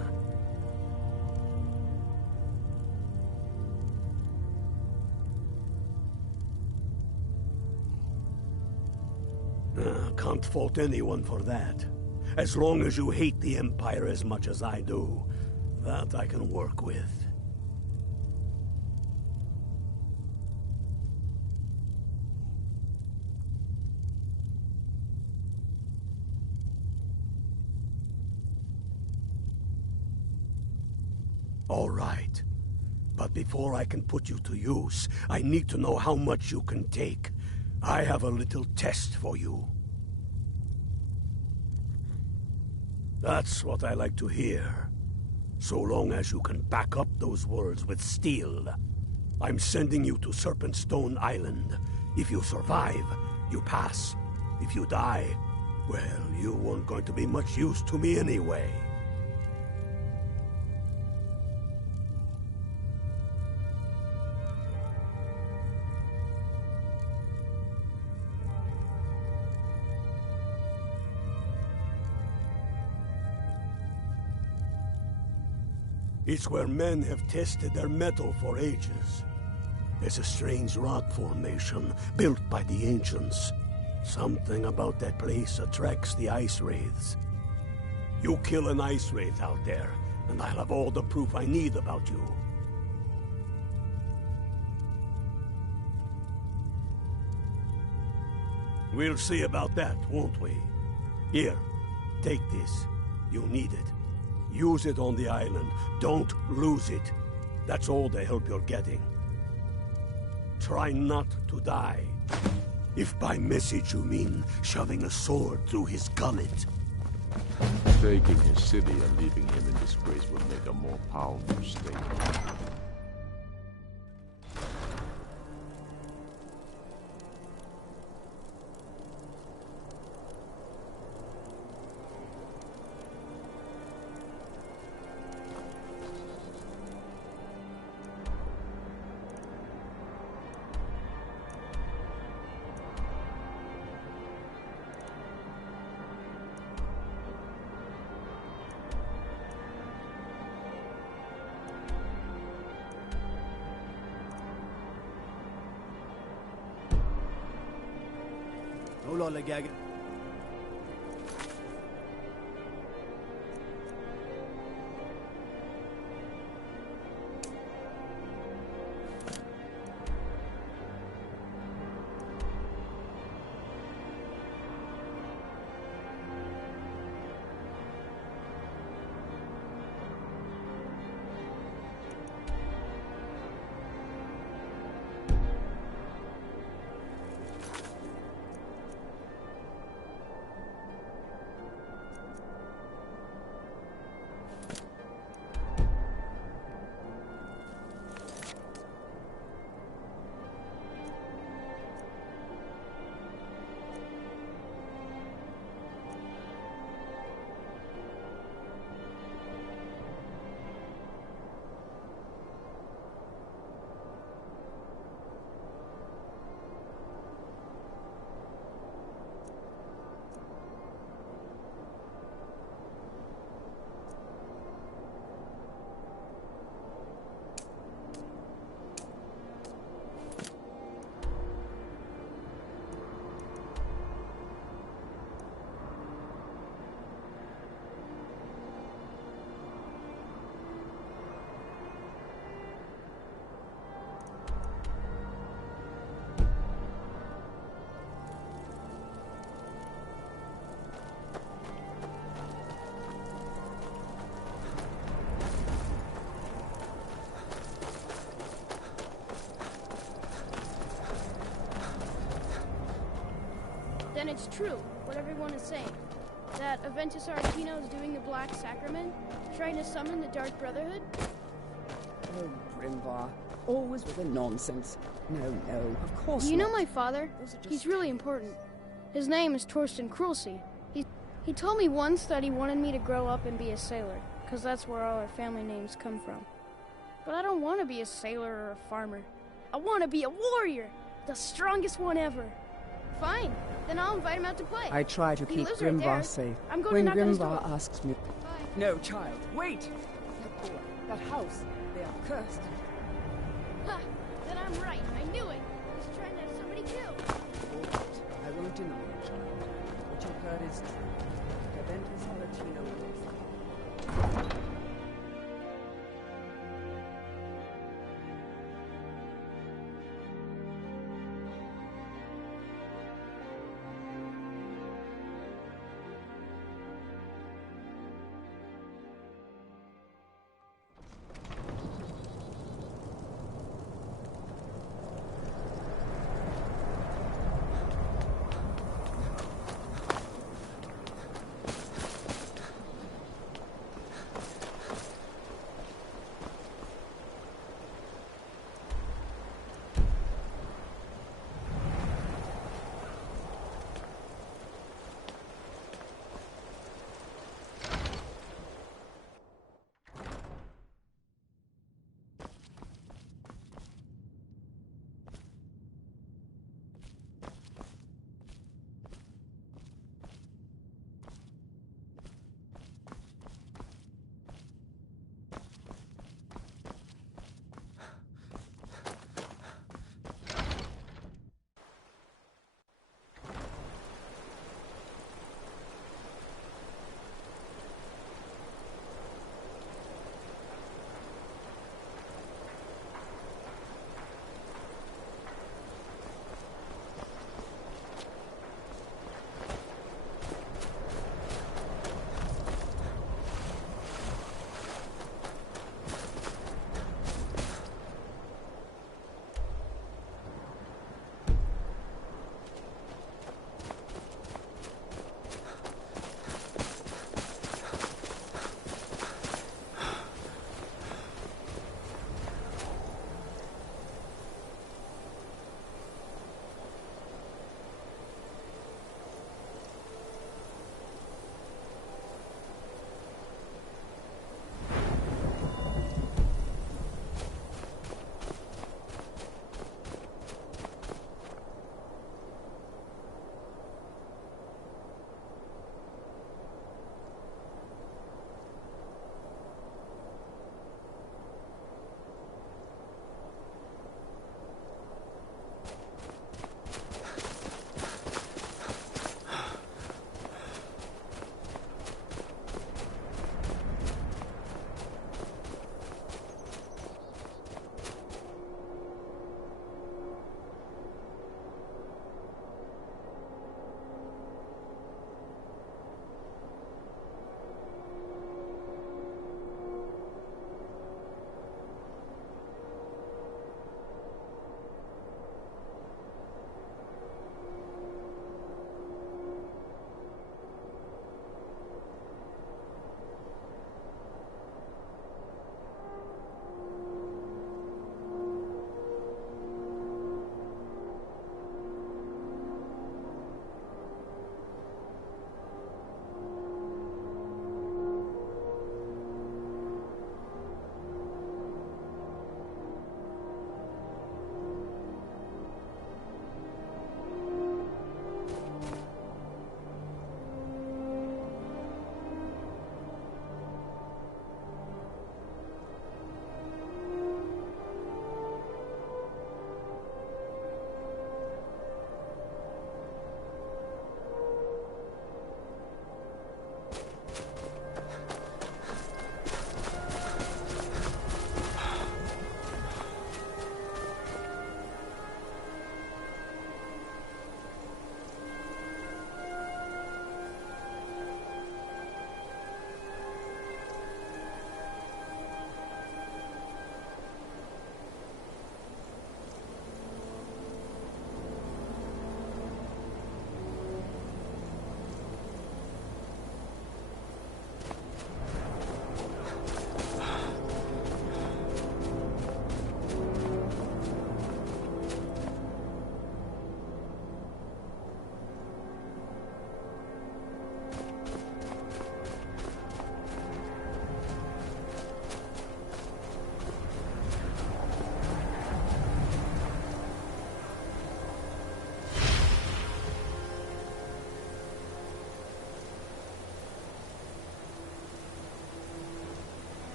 Can't fault anyone for that. As long as you hate the Empire as much as I do, that I can work with. All right. But before I can put you to use, I need to know how much you can take. I have a little test for you. That's what I like to hear. So long as you can back up those words with steel. I'm sending you to Serpentstone Island. If you survive, you pass. If you die, Well, you weren't going to be much use to me anyway. It's where men have tested their metal for ages. There's a strange rock formation built by the ancients. Something about that place attracts the ice wraiths. You kill an ice wraith out there, and I'll have all the proof I need about you. We'll see about that, won't we? Here, take this. You'll need it. Use it on the island. Don't lose it. That's all the help you're getting. Try not to die. If by message you mean shoving a sword through his gullet. Taking his city and leaving him in disgrace will make a more powerful state. No lollygag. Then it's true, what everyone is saying. That Aventus Aretino is doing the Black Sacrament, trying to summon the Dark Brotherhood? Oh, Grimvar. Always with the nonsense. No, of course You not. know my father? He's really important. His name is Torsten Krulsi. He told me once that he wanted me to grow up and be a sailor, because that's where all our family names come from. But I don't want to be a sailor or a farmer. I want to be a warrior! The strongest one ever! Fine, then I'll invite him out to play. I try to He keep lives right Grimvar there. safe. I'm going when to knock on his Grimvar door. asks me... No, child, wait! That boy, that house, they are cursed. Ha! Then I'm right. I knew it. He's trying to have somebody killed. All right, I won't deny it, child. What you heard is true. Aventus Aretino lives.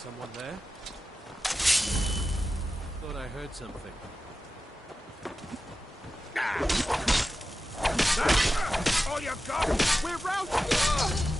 someone there? Thought I heard something. All you got? We're routed!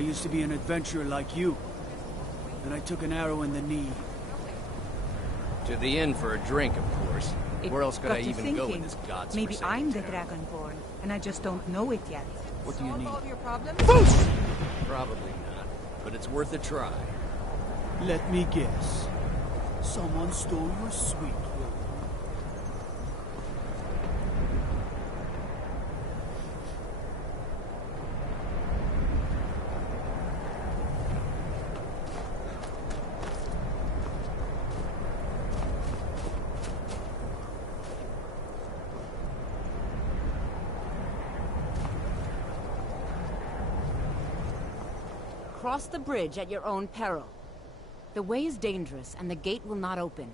used to be an adventurer like you. Then I took an arrow in the knee. To the inn for a drink, of course. It Where else could got I to even go in thinking, this god's maybe forsaken I'm the town? Dragonborn, and I just don't know it yet. What do you need? All your problems? Probably not, but it's worth a try. Let me guess. Someone stole your sweet robe. Cross the bridge at your own peril. The way is dangerous, and the gate will not open.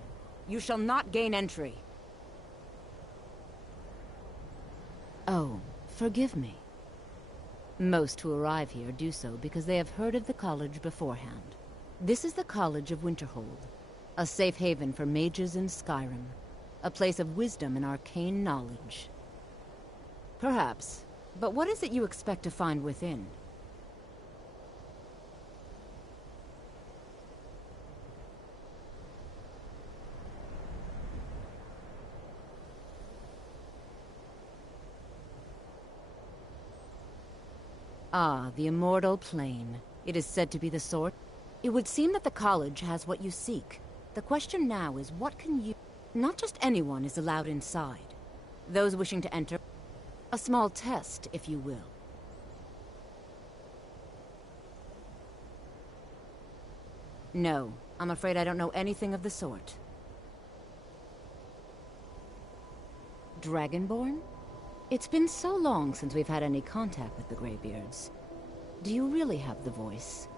You shall not gain entry. Oh, forgive me. Most who arrive here do so because they have heard of the college beforehand. This is the College of Winterhold, a safe haven for mages in Skyrim, a place of wisdom and arcane knowledge. Perhaps, but what is it you expect to find within? Ah, the immortal plane. It is said to be the sort. It would seem that the college has what you seek. The question now is, what can you... Not just anyone is allowed inside. Those wishing to enter... A small test, if you will. No, I'm afraid I don't know anything of the sort. Dragonborn? It's been so long since we've had any contact with the Greybeards. Do you really have the voice?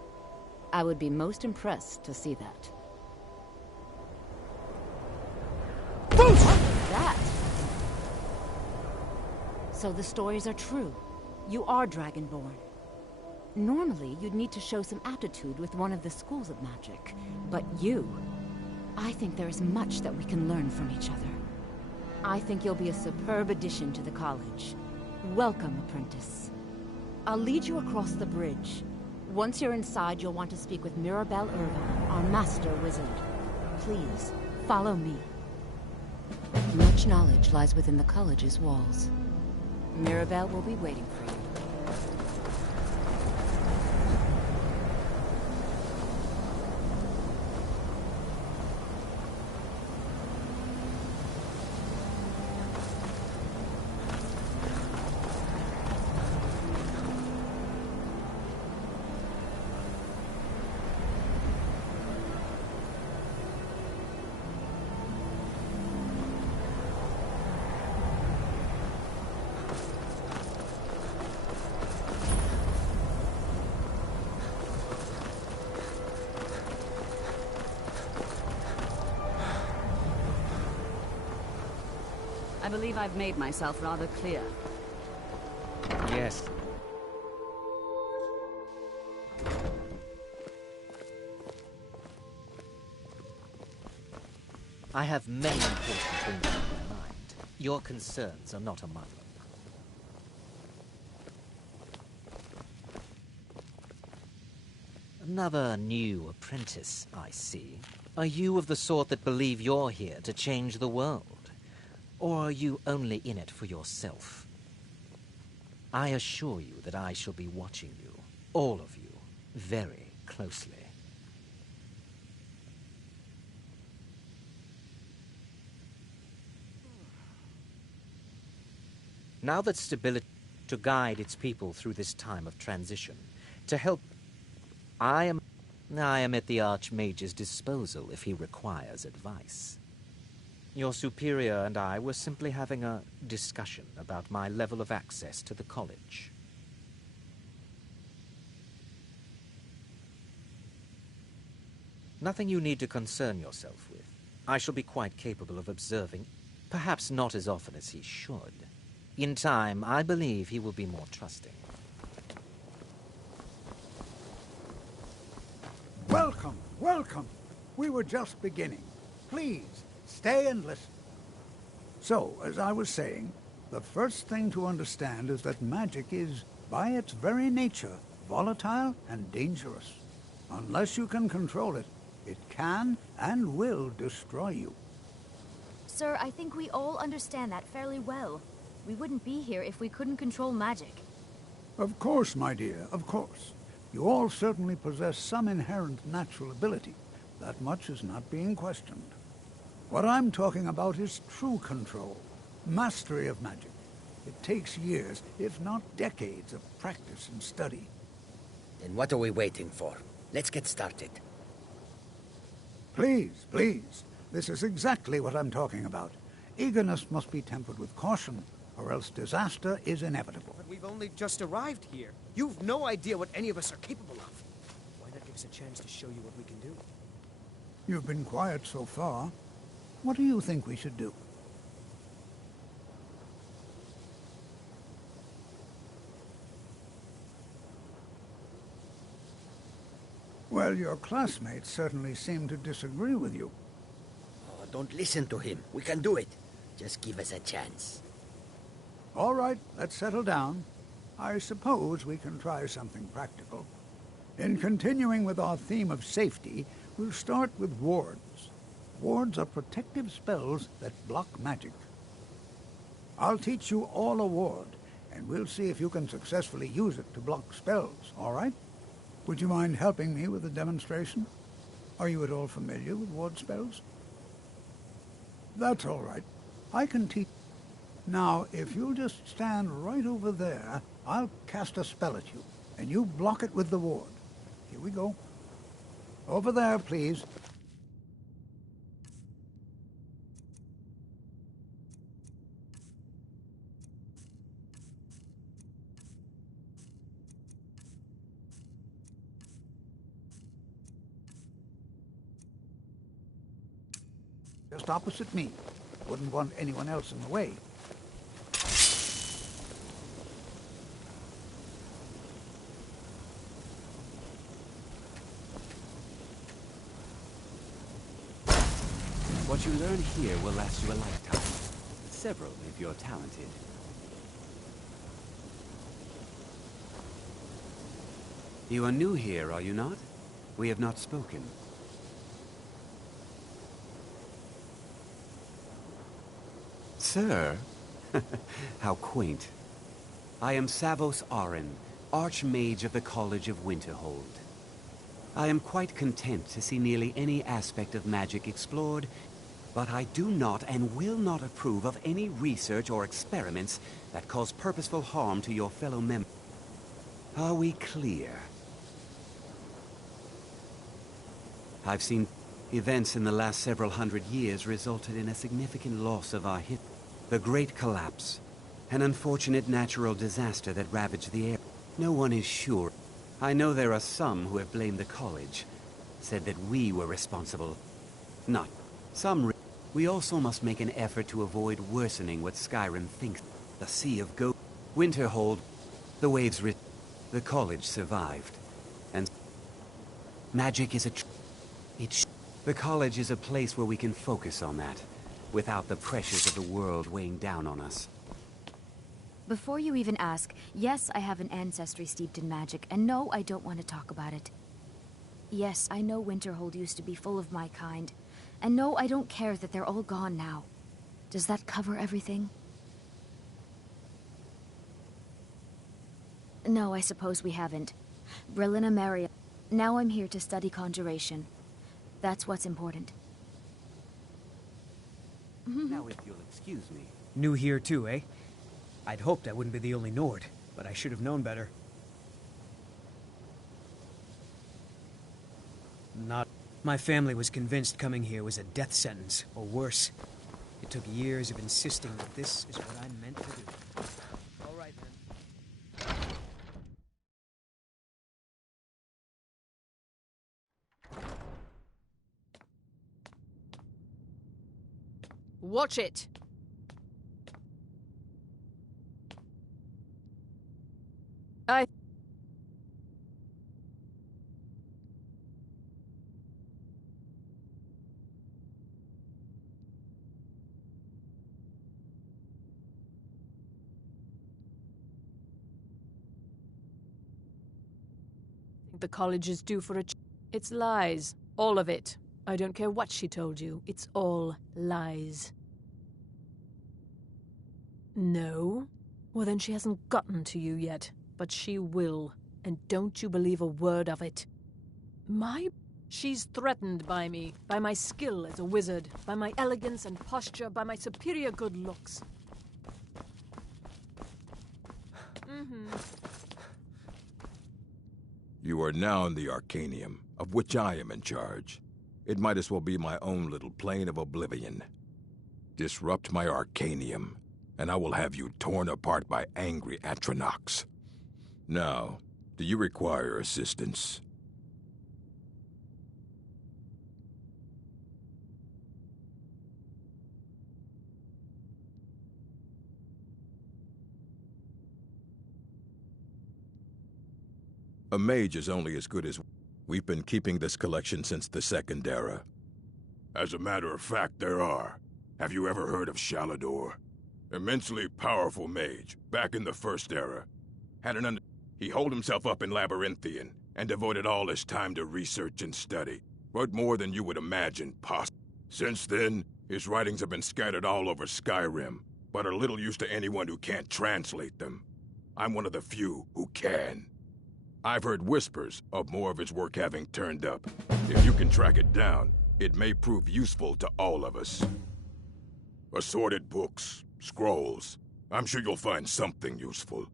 I would be most impressed to see that. What was that? So the stories are true. You are Dragonborn. Normally, you'd need to show some aptitude with one of the schools of magic. But you... I think there is much that we can learn from each other. I think you'll be a superb addition to the college. Welcome, apprentice. I'll lead you across the bridge. Once you're inside, you'll want to speak with Mirabelle Irvine, our master wizard. Please, follow me. Much knowledge lies within the college's walls. Mirabelle will be waiting for you. I believe I've made myself rather clear. Yes. I have many important things on my mind. Your concerns are not among them. Another new apprentice, I see. Are you of the sort that believe you're here to change the world? Or are you only in it for yourself? I assure you that I shall be watching you, all of you, very closely. Now that stability to guide its people through this time of transition, to help, I am at the Archmage's disposal if he requires advice. Your superior and I were simply having a discussion about my level of access to the college. Nothing you need to concern yourself with. I shall be quite capable of observing, perhaps not as often as he should. In time, I believe he will be more trusting. Welcome, welcome. We were just beginning. Please, stay and listen. So, as I was saying, the first thing to understand is that magic is, by its very nature, volatile and dangerous. Unless you can control it, it can and will destroy you. Sir, I think we all understand that fairly well. We wouldn't be here if we couldn't control magic. Of course, my dear, of course. You all certainly possess some inherent natural ability. That much is not being questioned. What I'm talking about is true control, mastery of magic. It takes years, if not decades, of practice and study. Then what are we waiting for? Let's get started. Please, please. This is exactly what I'm talking about. Eagerness must be tempered with caution, or else disaster is inevitable. But we've only just arrived here. You've no idea what any of us are capable of. Why not give us a chance to show you what we can do? You've been quiet so far. What do you think we should do? Well, your classmates certainly seem to disagree with you. Oh, don't listen to him. We can do it. Just give us a chance. All right, let's settle down. I suppose we can try something practical. In continuing with our theme of safety, we'll start with wards. Wards are protective spells that block magic. I'll teach you all a ward, and we'll see if you can successfully use it to block spells, all right? Would you mind helping me with the demonstration? Are you at all familiar with ward spells? That's all right. I can teach. Now, if you'll just stand right over there, I'll cast a spell at you, and you block it with the ward. Here we go. Over there, please. Just opposite me. Wouldn't want anyone else in the way. What you learn here will last you a lifetime. Several, if you're talented. You are new here, are you not? We have not spoken. Sir? How quaint. I am Savos Arin, Archmage of the College of Winterhold. I am quite content to see nearly any aspect of magic explored, but I do not and will not approve of any research or experiments that cause purposeful harm to your fellow members. Are we clear? I've seen events in the last several hundred years resulted in a significant loss of our history. The Great Collapse, an unfortunate natural disaster that ravaged the area. No one is sure. I know there are some who have blamed the college, said that we were responsible. Not some. We also must make an effort to avoid worsening what Skyrim thinks. The Sea of Ghosts, Winterhold, the waves. The college survived, and magic is the college is a place where we can focus on that, without the pressures of the world weighing down on us. Before you even ask, yes, I have an ancestry steeped in magic, and no, I don't want to talk about it. Yes, I know Winterhold used to be full of my kind, and no, I don't care that they're all gone now. Does that cover everything? No, I suppose we haven't. Brillina Maria. Now I'm here to study conjuration. That's what's important. Now if you'll excuse me. New here too, eh? I'd hoped I wouldn't be the only Nord, but I should have known better. Not. My family was convinced coming here was a death sentence, or worse. It took years of insisting that this is what I'm meant to do. All right, then. Watch it! The college is due for a It's lies. All of it. I don't care what she told you. It's all lies. No? Well, then she hasn't gotten to you yet. But she will. And don't you believe a word of it. She's threatened by me, by my skill as a wizard, by my elegance and posture, by my superior good looks. You are now in the Arcanium, of which I am in charge. It might as well be my own little plane of oblivion. Disrupt my Arcanium, and I will have you torn apart by angry Atronachs. Now, do you require assistance? A mage is only as good as... We've been keeping this collection since the Second Era. As a matter of fact, there are. Have you ever heard of Shalador? Immensely powerful mage, back in the First Era. He holed himself up in Labyrinthian, and devoted all his time to research and study. But more than you would imagine possible. Since then, his writings have been scattered all over Skyrim, but are little use to anyone who can't translate them. I'm one of the few who can. I've heard whispers of more of his work having turned up. If you can track it down, it may prove useful to all of us. Assorted books, scrolls. I'm sure you'll find something useful.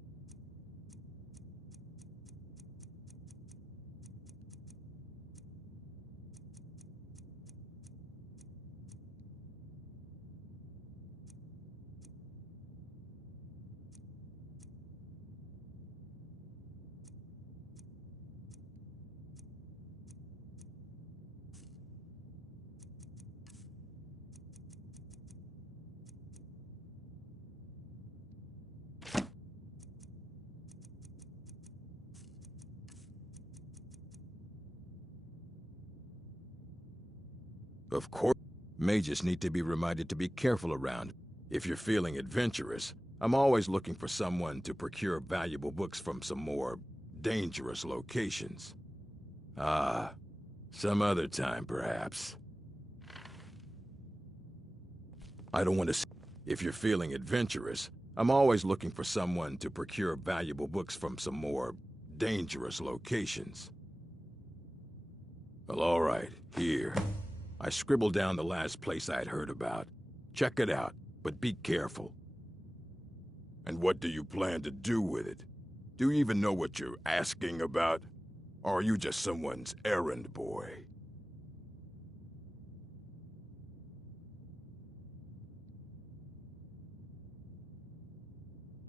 Of course, mages need to be reminded to be careful around. If you're feeling adventurous, I'm always looking for someone to procure valuable books from some more dangerous locations. Ah, some other time, perhaps. I don't want to... If you're feeling adventurous, I'm always looking for someone to procure valuable books from some more dangerous locations. Well, all right, here. I scribbled down the last place I'd heard about. Check it out, but be careful. And what do you plan to do with it? Do you even know what you're asking about? Or are you just someone's errand boy?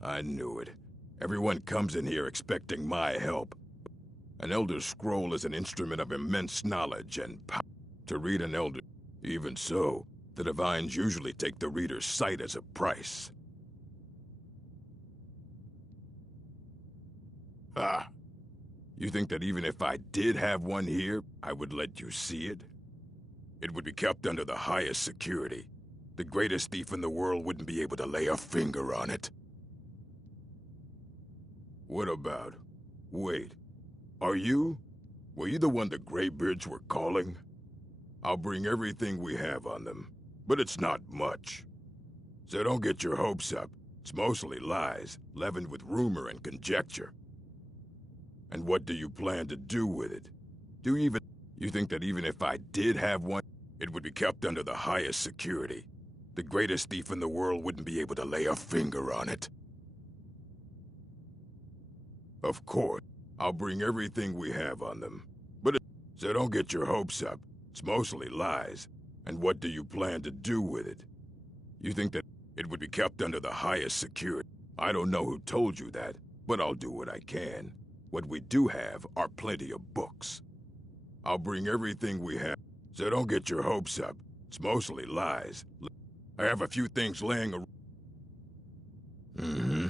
I knew it. Everyone comes in here expecting my help. An Elder Scroll is an instrument of immense knowledge and power. To read an Elder... Even so, the Divines usually take the reader's sight as a price. Ah. You think that even if I did have one here, I would let you see it? It would be kept under the highest security. The greatest thief in the world wouldn't be able to lay a finger on it. What about... Wait. Were you the one the Greybeards were calling? I'll bring everything we have on them, but it's not much. So don't get your hopes up. It's mostly lies, leavened with rumor and conjecture. And what do you plan to do with it? You think that even if I did have one, it would be kept under the highest security? The greatest thief in the world wouldn't be able to lay a finger on it. Of course, I'll bring everything we have on them, so don't get your hopes up. It's mostly lies. And what do you plan to do with it? You think that it would be kept under the highest security? I don't know who told you that, but I'll do what I can. What we do have are plenty of books. I'll bring everything we have, so don't get your hopes up. It's mostly lies. I have a few things laying around. Mm-hmm.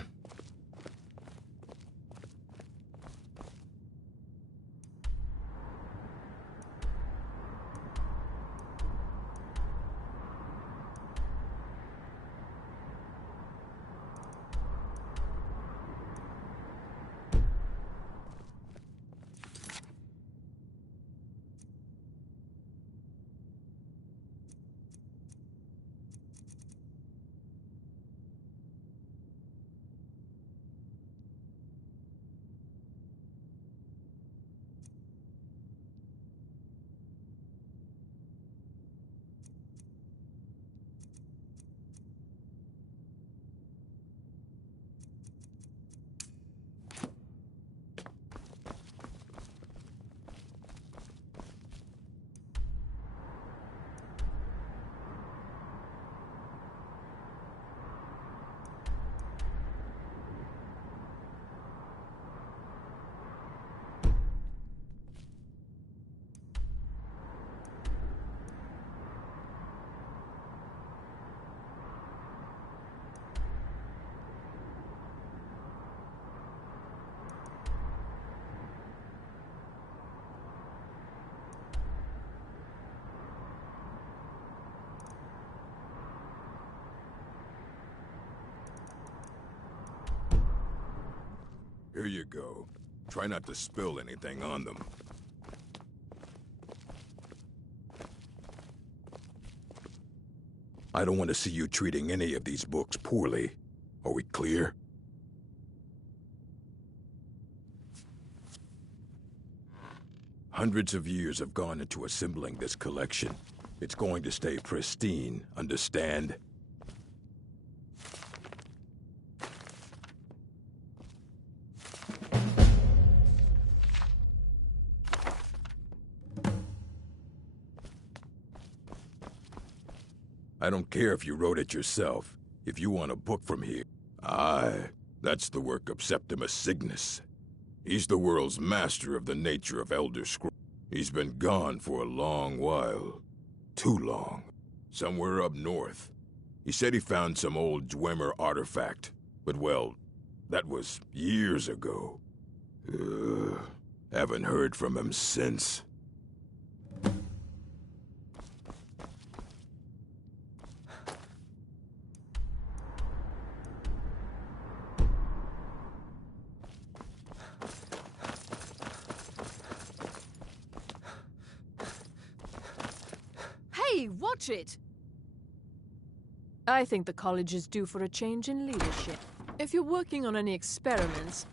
Here you go. Try not to spill anything on them. I don't want to see you treating any of these books poorly. Are we clear? Hundreds of years have gone into assembling this collection. It's going to stay pristine, understand? I don't care if you wrote it yourself. If you want a book from here... Aye, that's the work of Septimus Cygnus. He's the world's master of the nature of Elder Scrolls. He's been gone for a long while. Too long. Somewhere up north. He said he found some old Dwemer artifact. But well, that was years ago. Haven't heard from him since. Hey, watch it! I think the college is due for a change in leadership. If you're working on any experiments...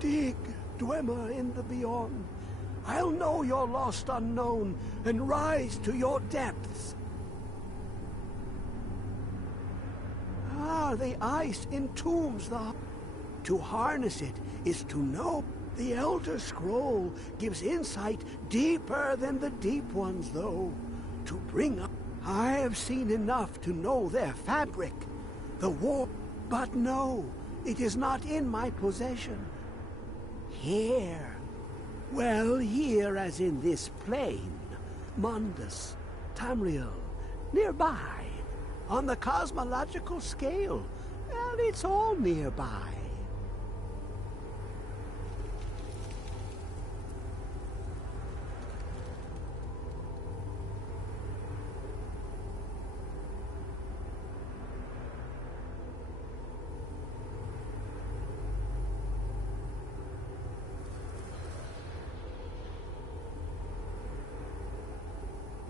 Dig, Dwemer in the beyond. I'll know your lost unknown and rise to your depths. Ah, the ice entombs the... To harness it is to know. The Elder Scroll gives insight deeper than the deep ones, though. To bring up... I have seen enough to know their fabric. The war... But no, it is not in my possession. Here. Well, here as in this plain. Mundus, Tamriel, nearby. On the cosmological scale. Well, it's all nearby.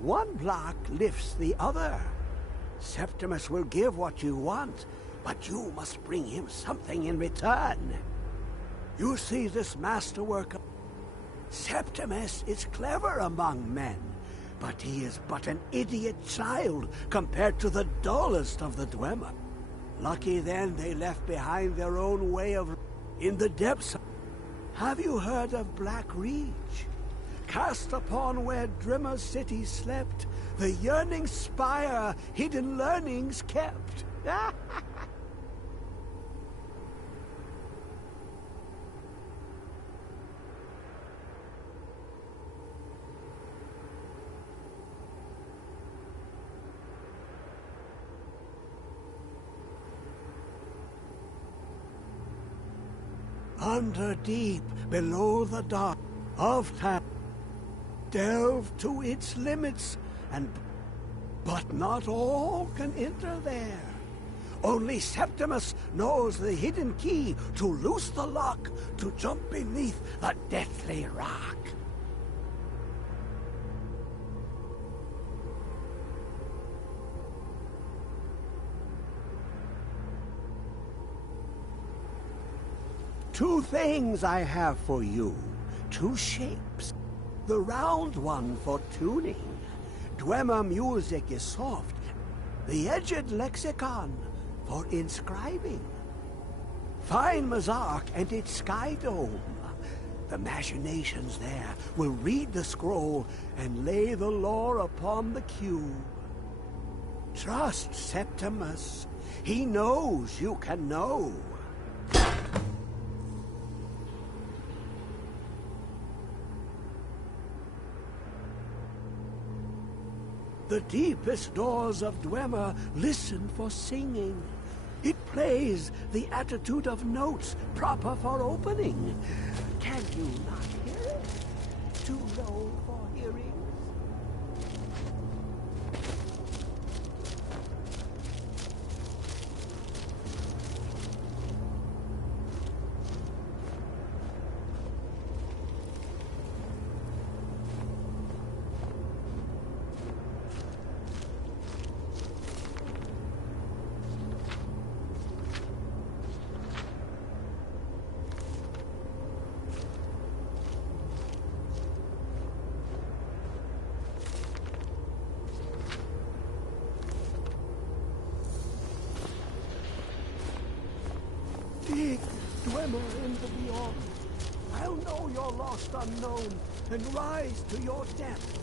One block lifts the other. Septimus will give what you want, but you must bring him something in return. You see this masterwork. Septimus is clever among men, but he is but an idiot child compared to the dullest of the Dwemer. Lucky then they left behind their own way of... In the depths of... Have you heard of Black Reach? Cast upon where Drimmer's city slept, the yearning spire hidden learnings kept. Under deep, below the dark of time, delve to its limits, but not all can enter there. Only Septimus knows the hidden key to loose the lock, to jump beneath the deathly rock. Two things I have for you, two shapes. The round one for tuning. Dwemer music is soft. The edged lexicon for inscribing. Find Mazark and its sky dome. The machinations there will read the scroll and lay the lore upon the cube. Trust Septimus. He knows you can know. The deepest doors of Dwemer listen for singing. It plays the attitude of notes proper for opening. Can you not hear it? Too low for hearing? Dig, Dwemer in the beyond. I'll know your lost unknown and rise to your depth.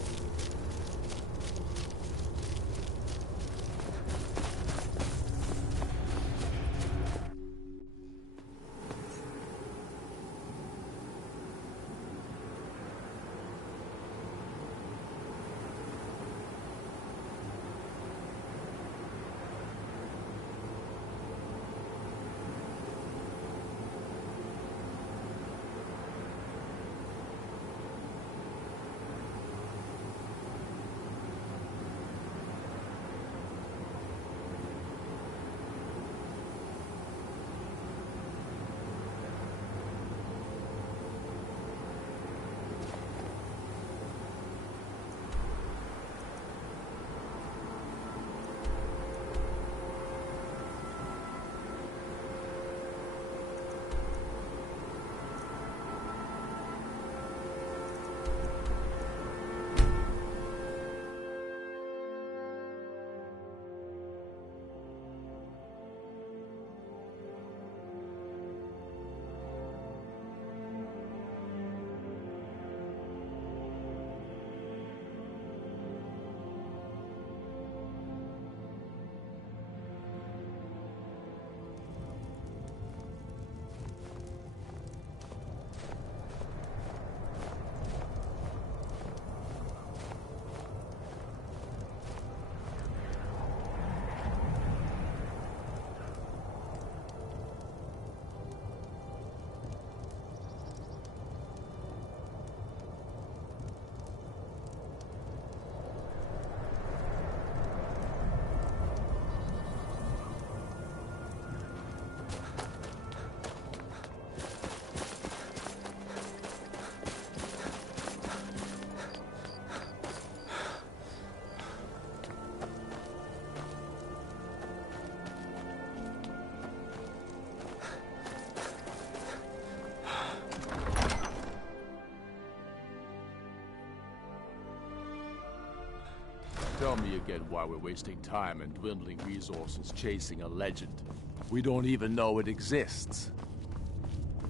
Tell me again why we're wasting time and dwindling resources chasing a legend. We don't even know it exists.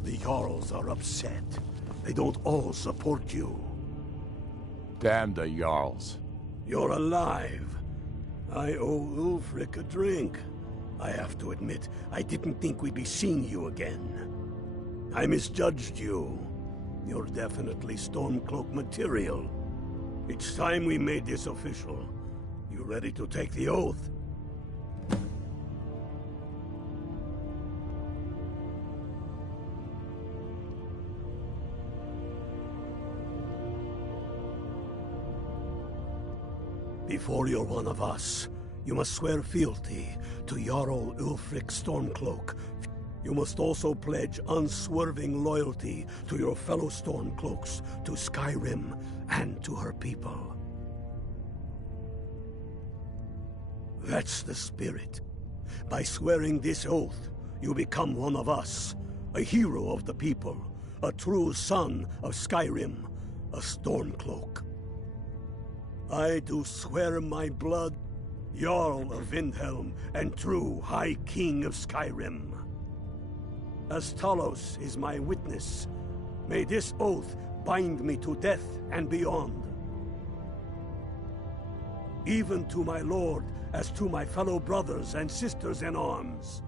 The Jarls are upset. They don't all support you. Damn the Jarls. You're alive. I owe Ulfric a drink. I have to admit, I didn't think we'd be seeing you again. I misjudged you. You're definitely Stormcloak material. It's time we made this official. You ready to take the oath? Before you're one of us, you must swear fealty to Jarl Ulfric Stormcloak. You must also pledge unswerving loyalty to your fellow Stormcloaks, to Skyrim, and to her people. That's the spirit. By swearing this oath, you become one of us, a hero of the people, a true son of Skyrim, a Stormcloak. I do swear my blood, Jarl of Windhelm and true High King of Skyrim. As Talos is my witness, may this oath bind me to death and beyond. Even to my lord, as to my fellow brothers and sisters in arms.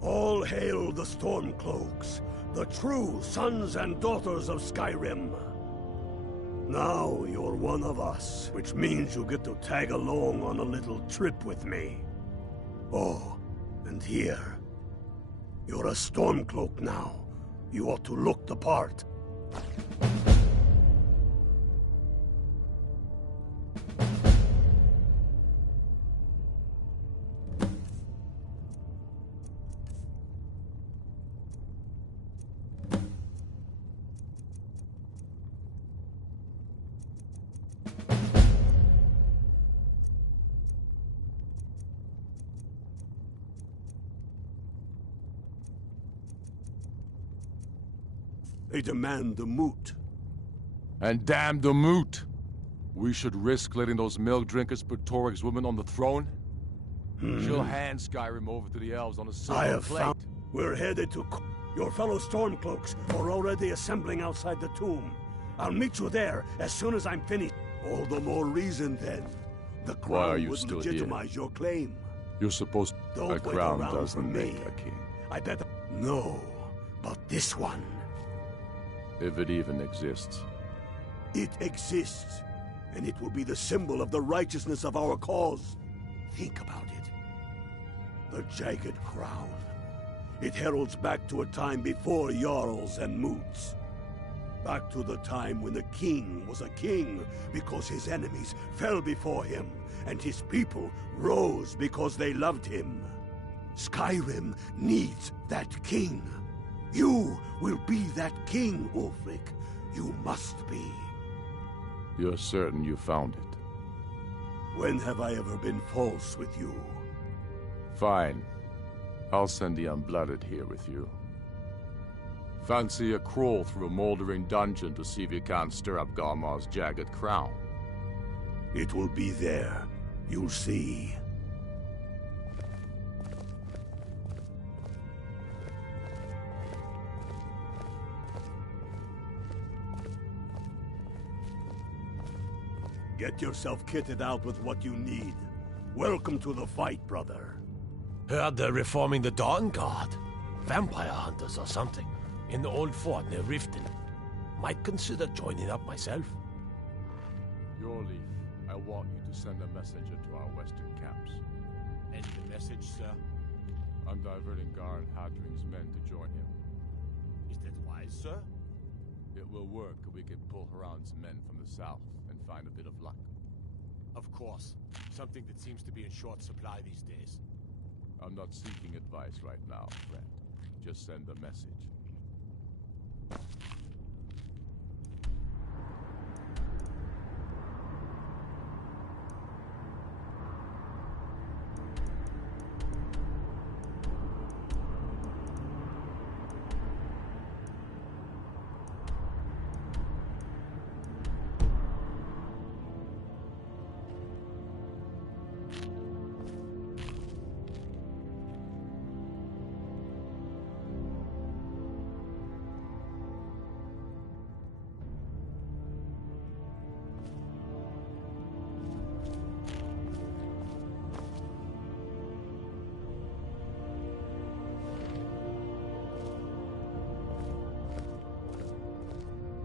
All hail the Stormcloaks, the true sons and daughters of Skyrim. Now you're one of us, which means you get to tag along on a little trip with me. Oh, and here. You're a Stormcloak now. You ought to look the part. They demand the moot. And damn the moot! We should risk letting those milk drinkers put Toryg's woman on the throne? She'll hand Skyrim over to the elves on a silver I have plate. found we're headed to... Your fellow Stormcloaks are already assembling outside the tomb. I'll meet you there as soon as I'm finished. All the more reason then. The Why are crown you would still legitimize your claim. You're supposed Don't a wait crown around for doesn't me. make a king. I bet... No, but this one. If it even exists. It exists, and it will be the symbol of the righteousness of our cause. Think about it. The jagged crown. It heralds back to a time before Jarls and Moots. Back to the time when the king was a king because his enemies fell before him, and his people rose because they loved him. Skyrim needs that king. You will be that king, Ulfric. You must be. You're certain you found it? When have I ever been false with you? Fine. I'll send the Unblooded here with you. Fancy a crawl through a moldering dungeon to see if you can't stir up Garmar's jagged crown. It will be there. You'll see. Get yourself kitted out with what you need. Welcome to the fight, brother. Heard they're reforming the Dawn Guard. Vampire hunters or something. In the old fort near Riften. Might consider joining up myself. Yorleaf, I want you to send a messenger to our western camps. And the message, sir? I'm diverting Garn Hadring's men to join him. Is that wise, sir? It will work if we can pull Haran's men from the south and find a bit of luck. Of course. Something that seems to be in short supply these days. I'm not seeking advice right now, friend. Just send a message.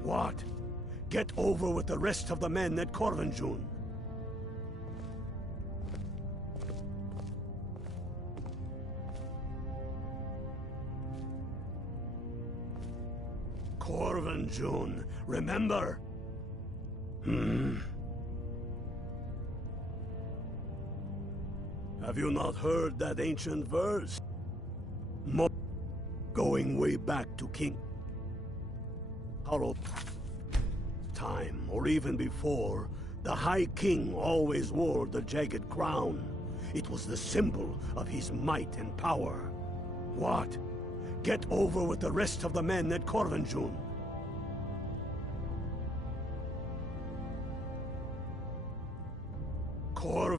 What? Get over with the rest of the men at Corvinjun. Corvinjun, remember? Have you not heard that ancient verse? Going way back to King Harold time, or even before, the High King always wore the jagged crown. It was the symbol of his might and power. What? Get over with the rest of the men at Corvinjun. Corv...